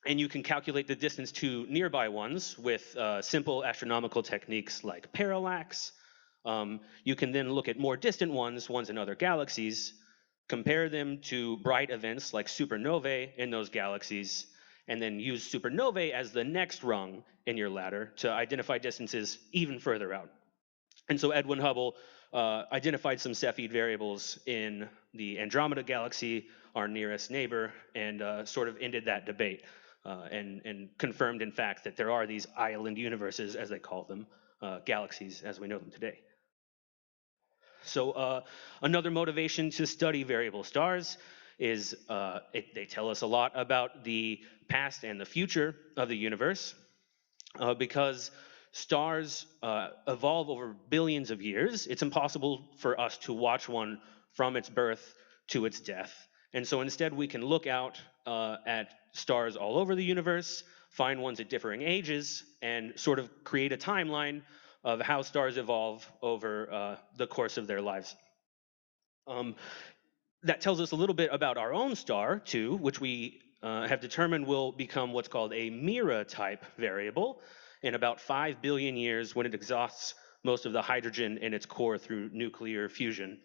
and you can calculate the distance to nearby ones with simple astronomical techniques like parallax, you can then look at more distant ones in other galaxies, compare them to bright events like supernovae in those galaxies, and then use supernovae as the next rung in your ladder to identify distances even further out. And so Edwin Hubble identified some Cepheid variables in the Andromeda galaxy, our nearest neighbor, and sort of ended that debate and confirmed, in fact, that there are these island universes, as they call them, galaxies as we know them today. So another motivation to study variable stars is they tell us a lot about the past and the future of the universe because stars evolve over billions of years. It's impossible for us to watch one from its birth to its death. And so instead we can look out at stars all over the universe, find ones at differing ages, and sort of create a timeline of how stars evolve over the course of their lives. That tells us a little bit about our own star, too, which we have determined will become what's called a Mira-type variable in about 5 billion years when it exhausts most of the hydrogen in its core through nuclear fusion.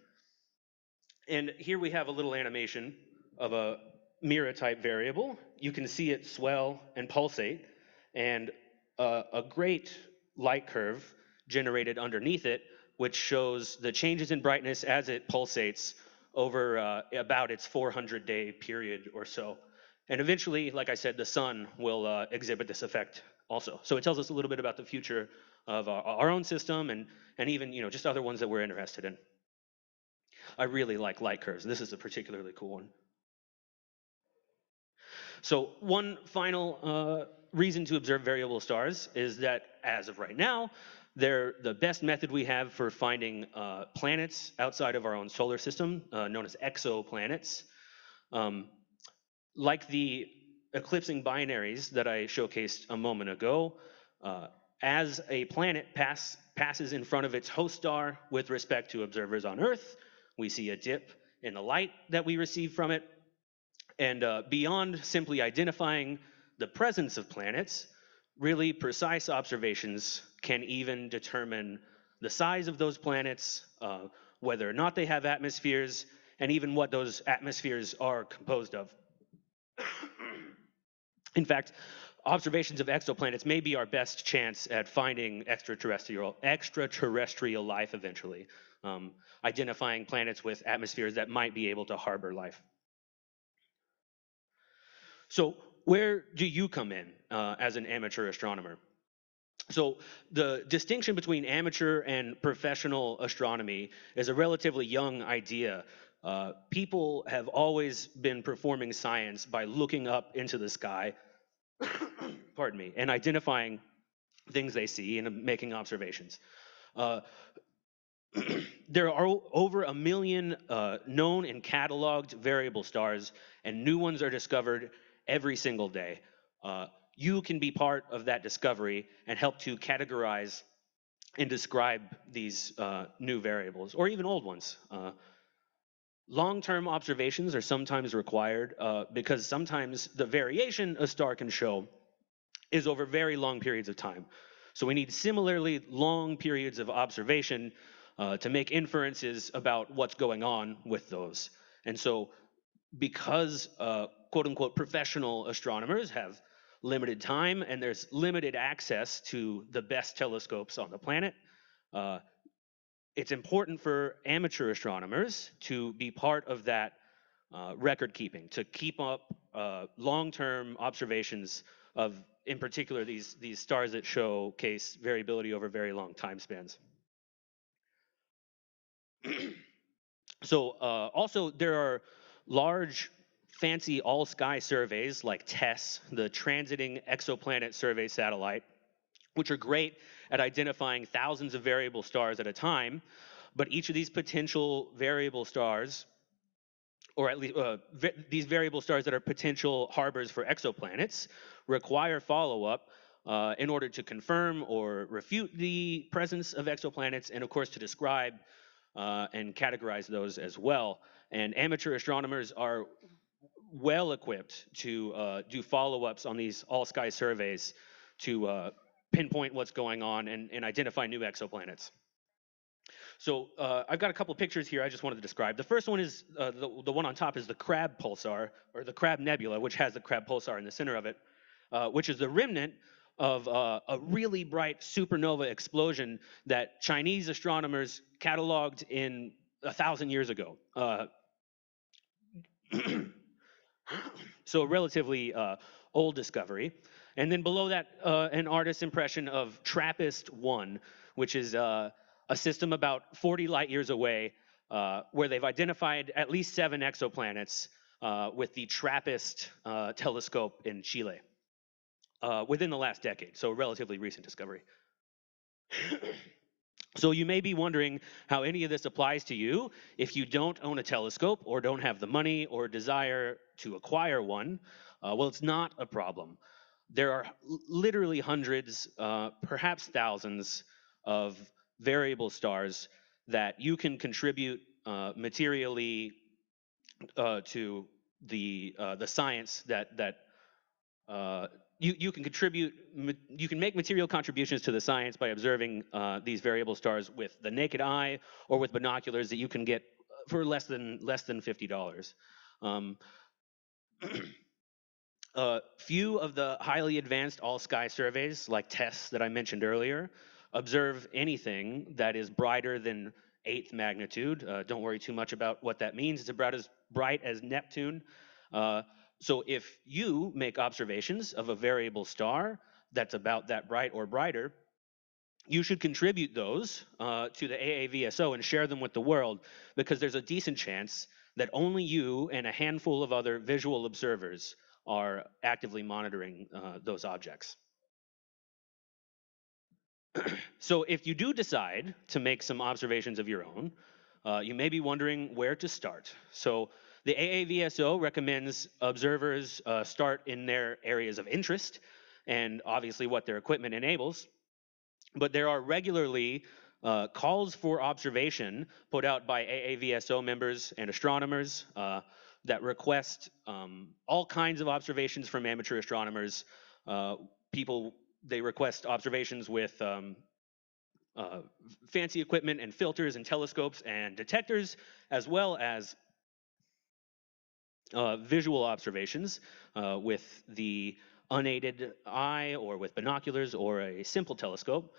And here we have a little animation of a Mira-type variable. You can see it swell and pulsate, and a great light curve generated underneath it, which shows the changes in brightness as it pulsates over about its 400-day period or so. And eventually, like I said, the sun will exhibit this effect also. So it tells us a little bit about the future of our own system and even just other ones that we're interested in. I really like light curves. This is a particularly cool one. So one final reason to observe variable stars is that, as of right now, they're the best method we have for finding planets outside of our own solar system, known as exoplanets. Like the eclipsing binaries that I showcased a moment ago, as a planet passes in front of its host star with respect to observers on Earth, we see a dip in the light that we receive from it. And beyond simply identifying the presence of planets, really precise observations can even determine the size of those planets, whether or not they have atmospheres, and even what those atmospheres are composed of. In fact, observations of exoplanets may be our best chance at finding extraterrestrial life eventually, identifying planets with atmospheres that might be able to harbor life. So where do you come in as an amateur astronomer? So the distinction between amateur and professional astronomy is a relatively young idea. People have always been performing science by looking up into the sky, pardon me, and identifying things they see and making observations. There are over 1 million known and cataloged variable stars, and new ones are discovered every single day. You can be part of that discovery and help to categorize and describe these new variables, or even old ones. Long-term observations are sometimes required because sometimes the variation a star can show is over very long periods of time. So we need similarly long periods of observation to make inferences about what's going on with those. And so because quote-unquote professional astronomers have limited time and there's limited access to the best telescopes on the planet, it's important for amateur astronomers to be part of that record keeping, to keep up long-term observations of, in particular, these stars that showcase variability over very long time spans. So also there are large, fancy all-sky surveys like TESS, the Transiting Exoplanet Survey Satellite, which are great at identifying thousands of variable stars at a time. But each of these potential variable stars, or at least these variable stars that are potential harbors for exoplanets, require follow-up in order to confirm or refute the presence of exoplanets, and of course to describe and categorize those as well. And amateur astronomers are well equipped to do follow-ups on these all-sky surveys to pinpoint what's going on and identify new exoplanets. So I've got a couple pictures here I just wanted to describe. The first one is, the one on top is the Crab pulsar, or the Crab Nebula, which has the Crab pulsar in the center of it, which is the remnant of a really bright supernova explosion that Chinese astronomers cataloged in 1,000 years ago. So a relatively old discovery. And then below that, an artist's impression of TRAPPIST-1, which is a system about 40 light years away, where they've identified at least 7 exoplanets with the TRAPPIST telescope in Chile within the last decade, so a relatively recent discovery. So you may be wondering how any of this applies to you if you don't own a telescope or don't have the money or desire to acquire one. Well, it's not a problem. There are literally hundreds, perhaps thousands of variable stars that you can contribute materially to the science that you can contribute. You can make material contributions to the science by observing these variable stars with the naked eye or with binoculars that you can get for less than $50. Few of the highly advanced all-sky surveys, like TESS that I mentioned earlier, observe anything that is brighter than 8th magnitude. Don't worry too much about what that means. It's about as bright as Neptune. So if you make observations of a variable star that's about that bright or brighter, you should contribute those to the AAVSO and share them with the world, because there's a decent chance that only you and a handful of other visual observers are actively monitoring those objects. So if you do decide to make some observations of your own, you may be wondering where to start. So the AAVSO recommends observers start in their areas of interest and obviously what their equipment enables. But there are regularly calls for observation put out by AAVSO members and astronomers that request all kinds of observations from amateur astronomers. They request observations with fancy equipment and filters and telescopes and detectors, as well as visual observations with the unaided eye or with binoculars or a simple telescope.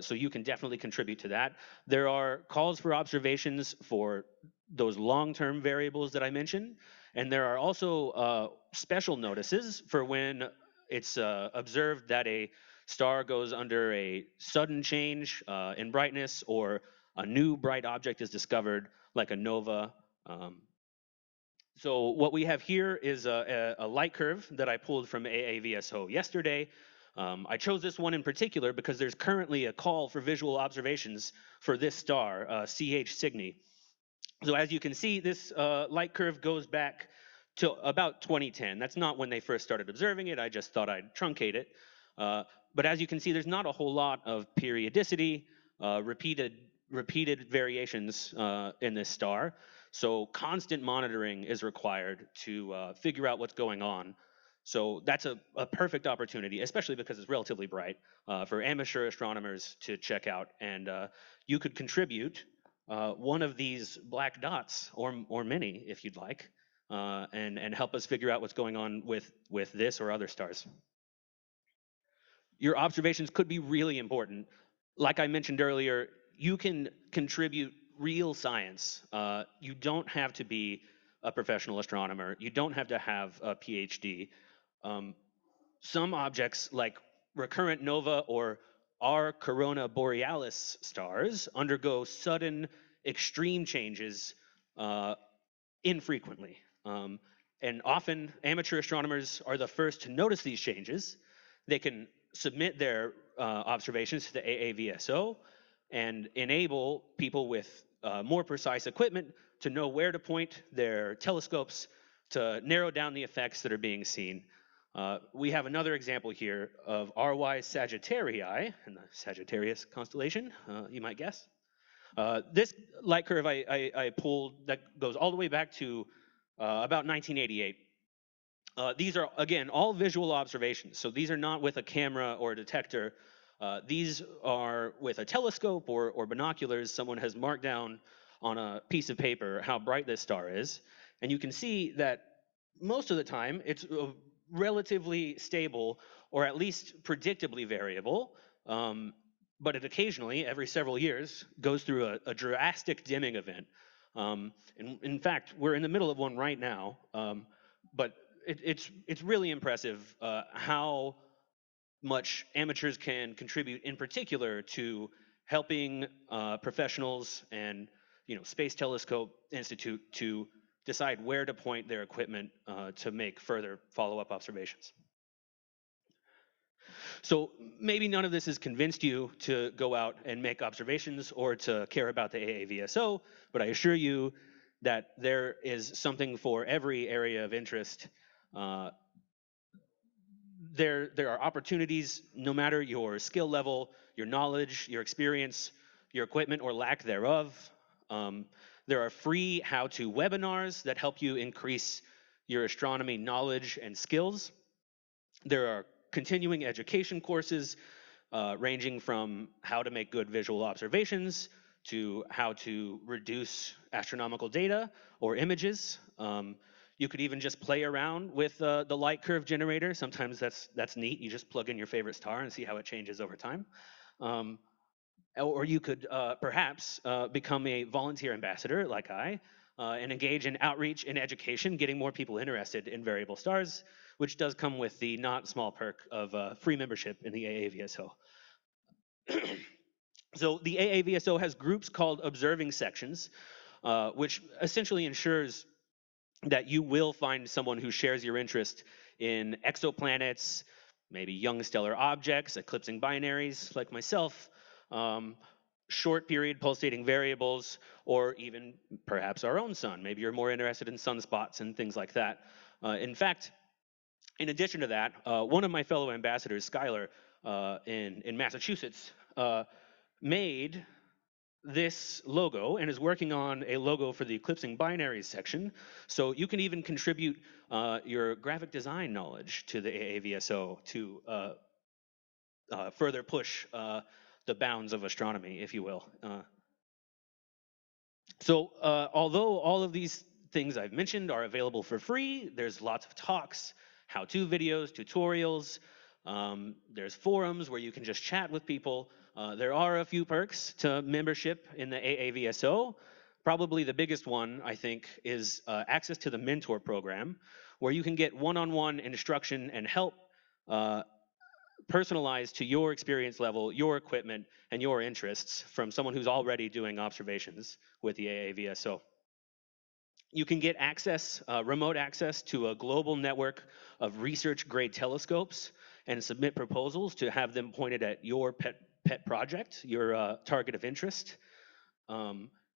So you can definitely contribute to that. There are calls for observations for those long-term variables that I mentioned, and there are also special notices for when it's observed that a star goes under a sudden change in brightness, or a new bright object is discovered, like a nova. So what we have here is a light curve that I pulled from AAVSO yesterday. I chose this one in particular because there's currently a call for visual observations for this star, CH Cygni. So as you can see, this light curve goes back to about 2010. That's not when they first started observing it. I just thought I'd truncate it. But as you can see, there's not a whole lot of periodicity, repeated variations in this star. So constant monitoring is required to figure out what's going on. So that's a perfect opportunity, especially because it's relatively bright, for amateur astronomers to check out. And you could contribute one of these black dots, or many if you'd like, and help us figure out what's going on with this or other stars. Your observations could be really important. Like I mentioned earlier, you can contribute real science. You don't have to be a professional astronomer. You don't have to have a PhD. Um, some objects like recurrent nova or our corona borealis stars undergo sudden extreme changes infrequently. And often amateur astronomers are the first to notice these changes. They can submit their observations to the AAVSO and enable people with more precise equipment to know where to point their telescopes to narrow down the effects that are being seen. We have another example here of RY Sagittarii in the Sagittarius constellation, you might guess. This light curve I pulled that goes all the way back to about 1988. These are, again, all visual observations. So these are not with a camera or a detector. These are with a telescope or binoculars. Someone has marked down on a piece of paper how bright this star is. And you can see that most of the time it's relatively stable or at least predictably variable. But it occasionally, every several years, goes through a drastic dimming event. In fact, we're in the middle of one right now, but it's really impressive how much amateurs can contribute, in particular, to helping professionals and Space Telescope Institute to decide where to point their equipment to make further follow-up observations. So maybe none of this has convinced you to go out and make observations or to care about the AAVSO, but I assure you that there is something for every area of interest. There are opportunities, no matter your skill level, your knowledge, your experience, your equipment or lack thereof. There are free how-to webinars that help you increase your astronomy knowledge and skills. There are continuing education courses ranging from how to make good visual observations to how to reduce astronomical data or images. You could even just play around with the light curve generator. Sometimes that's neat. You just plug in your favorite star and see how it changes over time. Or you could perhaps become a volunteer ambassador like I and engage in outreach and education, getting more people interested in variable stars, which does come with the not small perk of free membership in the AAVSO. So the AAVSO has groups called observing sections, which essentially ensures that you will find someone who shares your interest in exoplanets, maybe young stellar objects, eclipsing binaries like myself, short period pulsating variables, or even perhaps our own sun. Maybe you're more interested in sunspots and things like that. In fact, in addition to that, one of my fellow ambassadors, Skylar, in Massachusetts, made this logo and is working on a logo for the eclipsing binaries section. So you can even contribute your graphic design knowledge to the AAVSO to further push the bounds of astronomy, if you will. So although all of these things I've mentioned are available for free, there's lots of talks, how-to videos, tutorials, there's forums where you can just chat with people. There are a few perks to membership in the AAVSO. Probably the biggest one, I think, is access to the mentor program, where you can get one-on-one instruction and help personalized to your experience level, your equipment, and your interests from someone who's already doing observations with the AAVSO. You can get access, remote access to a global network of research-grade telescopes and submit proposals to have them pointed at your pet project, your target of interest.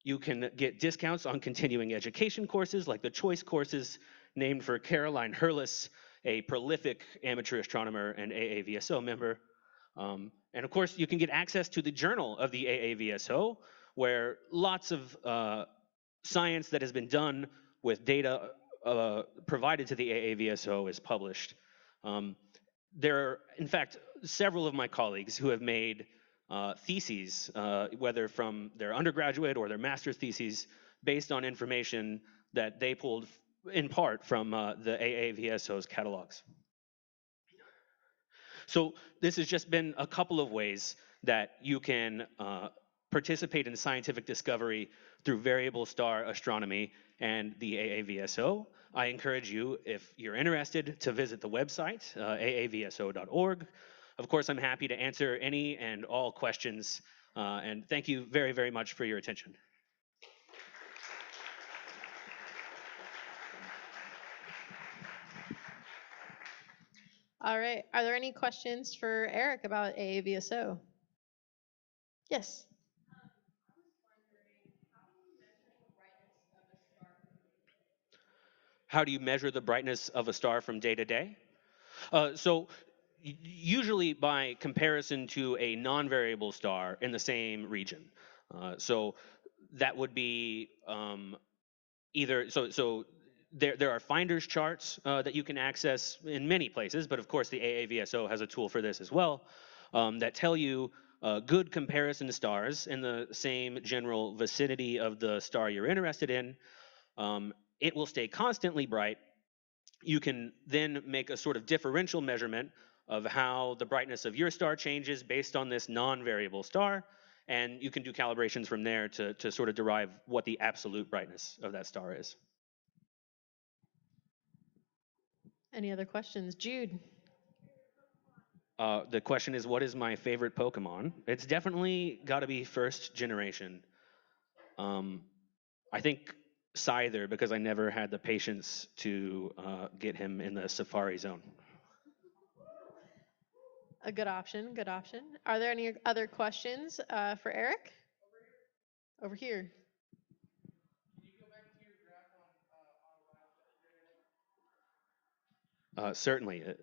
You can get discounts on continuing education courses like the choice courses named for Caroline Hurlis, a prolific amateur astronomer and AAVSO member. And of course, you can get access to the journal of the AAVSO, where lots of science that has been done with data provided to the AAVSO is published. There are, in fact, several of my colleagues who have made theses, whether from their undergraduate or their master's theses, based on information that they pulled in part from the AAVSO's catalogs. So this has just been a couple of ways that you can participate in scientific discovery through variable star astronomy and the AAVSO. I encourage you, if you're interested, to visit the website, aavso.org. Of course, I'm happy to answer any and all questions, and thank you very, very much for your attention. All right. Are there any questions for Eric about AAVSO? Yes. How do you measure the brightness of a star from day to day? Usually by comparison to a non-variable star in the same region. So that would be either, there are finders charts that you can access in many places, but of course the AAVSO has a tool for this as well, that tell you good comparison stars in the same general vicinity of the star you're interested in. It will stay constantly bright. You can then make a sort of differential measurement of how the brightness of your star changes based on this non-variable star, and you can do calibrations from there to sort of derive what the absolute brightness of that star is. Any other questions? Jude. The question is, what is my favorite Pokemon? It's definitely got to be first generation. I think Scyther, because I never had the patience to get him in the Safari Zone. A good option, good option. Are there any other questions for Eric? Over here. Certainly. Yes.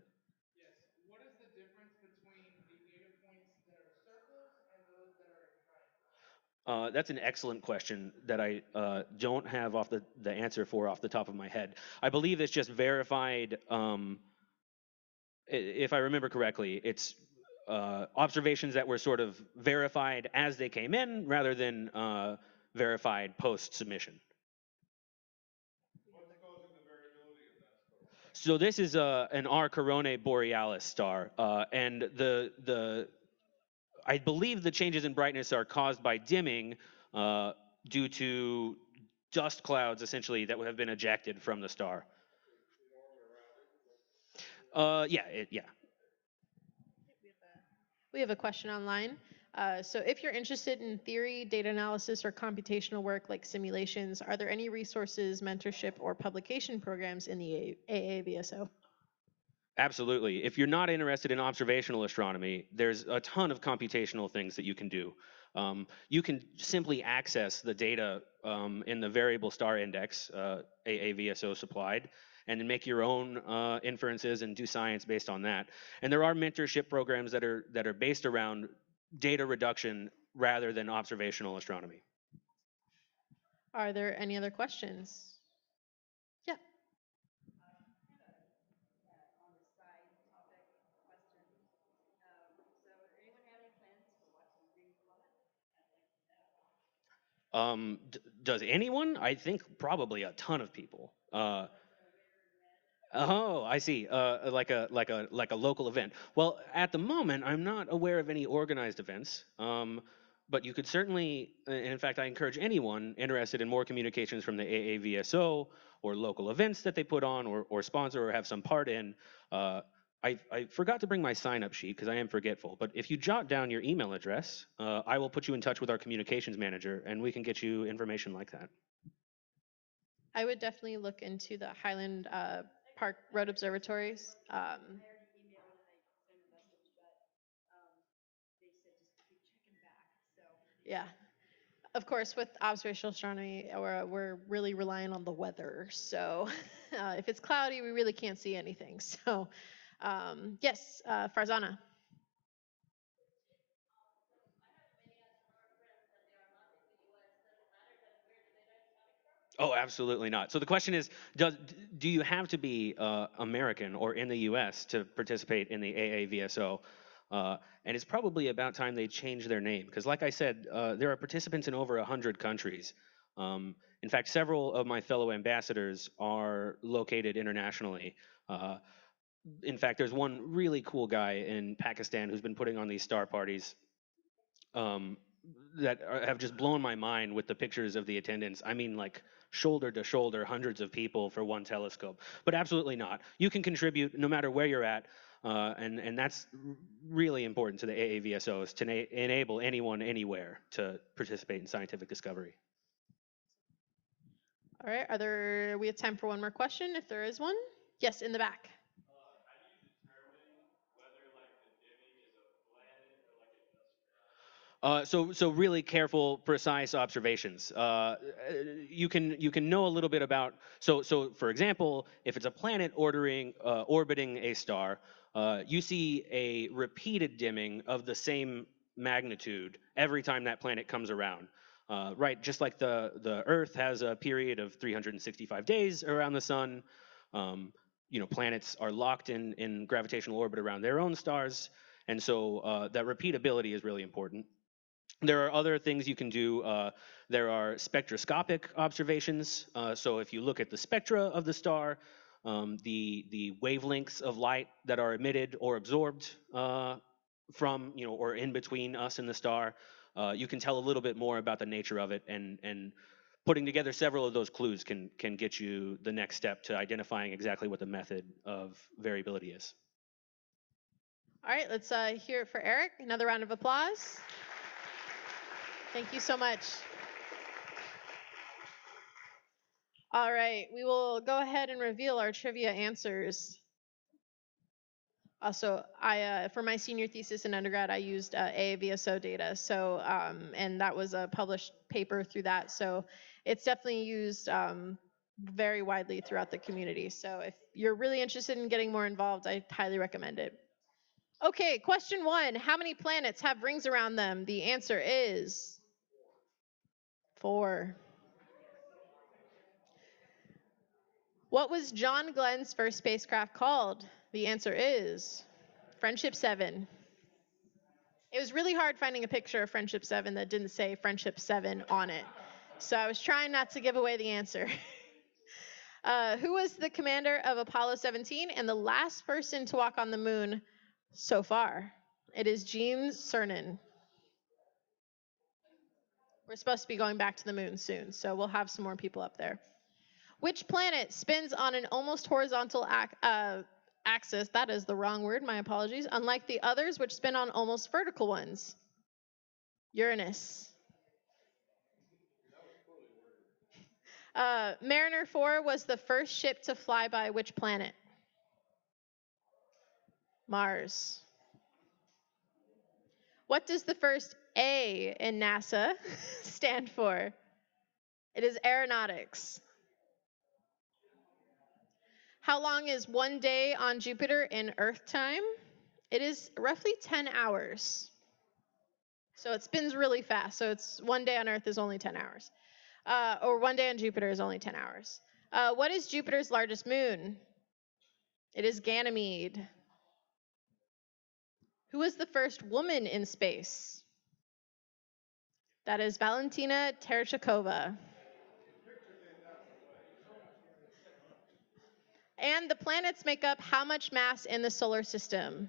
What is the difference between the data points that are circles and those that are triangles? That's an excellent question that I don't have the answer for off the top of my head. I believe it's just verified. If I remember correctly, it's observations that were sort of verified as they came in rather than verified post-submission. What's causing the variability in that star? So this is an R Coronae Borealis star, and I believe the changes in brightness are caused by dimming due to dust clouds, essentially, that have been ejected from the star. Yeah. We have a question online. So if you're interested in theory, data analysis, or computational work like simulations, are there any resources, mentorship, or publication programs in the AAVSO? Absolutely. If you're not interested in observational astronomy, there's a ton of computational things that you can do. You can simply access the data in the variable star index, AAVSO supplied, and then make your own inferences and do science based on that. And there are mentorship programs that are based around data reduction rather than observational astronomy. Are there any other questions? Yeah. Does anyone? I think probably a ton of people. Oh, I see. Like a local event. Well, at the moment, I'm not aware of any organized events. But you could certainly, and in fact, I encourage anyone interested in more communications from the AAVSO or local events that they put on or sponsor or have some part in. I forgot to bring my sign-up sheet because I am forgetful. But if you jot down your email address, I will put you in touch with our communications manager, and we can get you information like that. I would definitely look into the Highland Park Road Observatories. Yeah. Of course, with observational astronomy, we're really relying on the weather. So if it's cloudy, we really can't see anything. So yes, Farzana. Oh, absolutely not. So the question is, do you have to be American or in the U.S. to participate in the AAVSO? And it's probably about time they change their name because, like I said, there are participants in over 100 countries. In fact, several of my fellow ambassadors are located internationally. In fact, there's one really cool guy in Pakistan who's been putting on these star parties. have just blown my mind with the pictures of the attendance. I mean, like shoulder to shoulder, hundreds of people for one telescope. But absolutely not. You can contribute no matter where you're at, and that's really important to the AAVSOs to enable anyone anywhere to participate in scientific discovery. All right, we have time for one more question if there is one. Yes, in the back. So really careful, precise observations. You can know a little bit about. So for example, if it's a planet orbiting a star, you see a repeated dimming of the same magnitude every time that planet comes around. Right, just like the Earth has a period of 365 days around the sun. Planets are locked in gravitational orbit around their own stars, and so that repeatability is really important. There are other things you can do. There are spectroscopic observations. So if you look at the spectra of the star, the wavelengths of light that are emitted or absorbed from, or in between us and the star, you can tell a little bit more about the nature of it, and putting together several of those clues can get you the next step to identifying exactly what the method of variability is. All right, let's hear it for Eric. Another round of applause. Thank you so much. All right, we will go ahead and reveal our trivia answers. Also, for my senior thesis in undergrad, I used AAVSO data, so and that was a published paper through that. So it's definitely used very widely throughout the community. So if you're really interested in getting more involved, I highly recommend it. Okay, question 1. How many planets have rings around them? The answer is 4. What was John Glenn's first spacecraft called? The answer is Friendship 7. It was really hard finding a picture of Friendship 7 that didn't say Friendship 7 on it. So I was trying not to give away the answer. Who was the commander of Apollo 17 and the last person to walk on the moon so far? It is Gene Cernan. We're supposed to be going back to the moon soon, so we'll have some more people up there. Which planet spins on an almost horizontal axis? That is the wrong word, my apologies. Unlike the others, which spin on almost vertical ones. Uranus. Mariner 4 was the first ship to fly by which planet? Mars. What does the first A in NASA stand for? It is aeronautics. How long is one day on Jupiter in Earth time? It is roughly 10 hours. So it spins really fast. So it's one day on Earth is only 10 hours. Or one day on Jupiter is only 10 hours. What is Jupiter's largest moon? It is Ganymede. Who was the first woman in space? That is Valentina Tereshkova. And the planets make up how much mass in the solar system?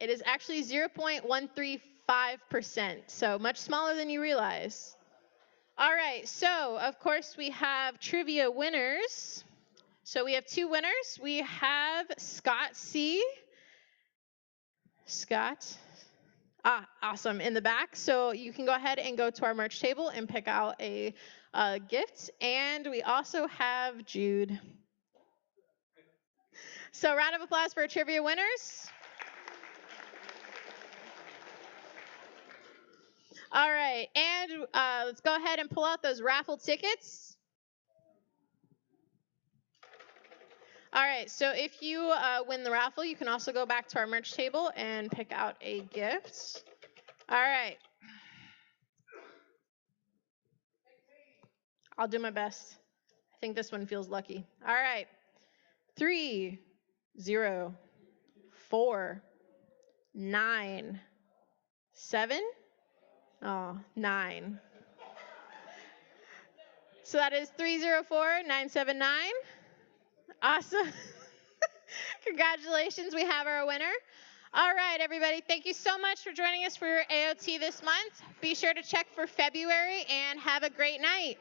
It is actually 0.135%, so much smaller than you realize. All right, so of course we have trivia winners. So we have 2 winners. We have Scott C. Scott. Awesome, in the back. So you can go ahead and go to our merch table and pick out a gift. And we also have Jude. So round of applause for our trivia winners. All right, and let's go ahead and pull out those raffle tickets. All right, so if you win the raffle, you can also go back to our merch table and pick out a gift. All right. I'll do my best. I think this one feels lucky. All right. 3, 0, 4, 9, 7. Oh, 9. So that is 304979. Awesome. Congratulations, we have our winner. All right, everybody. Thank you so much for joining us for your AOT this month. Be sure to check for February and have a great night.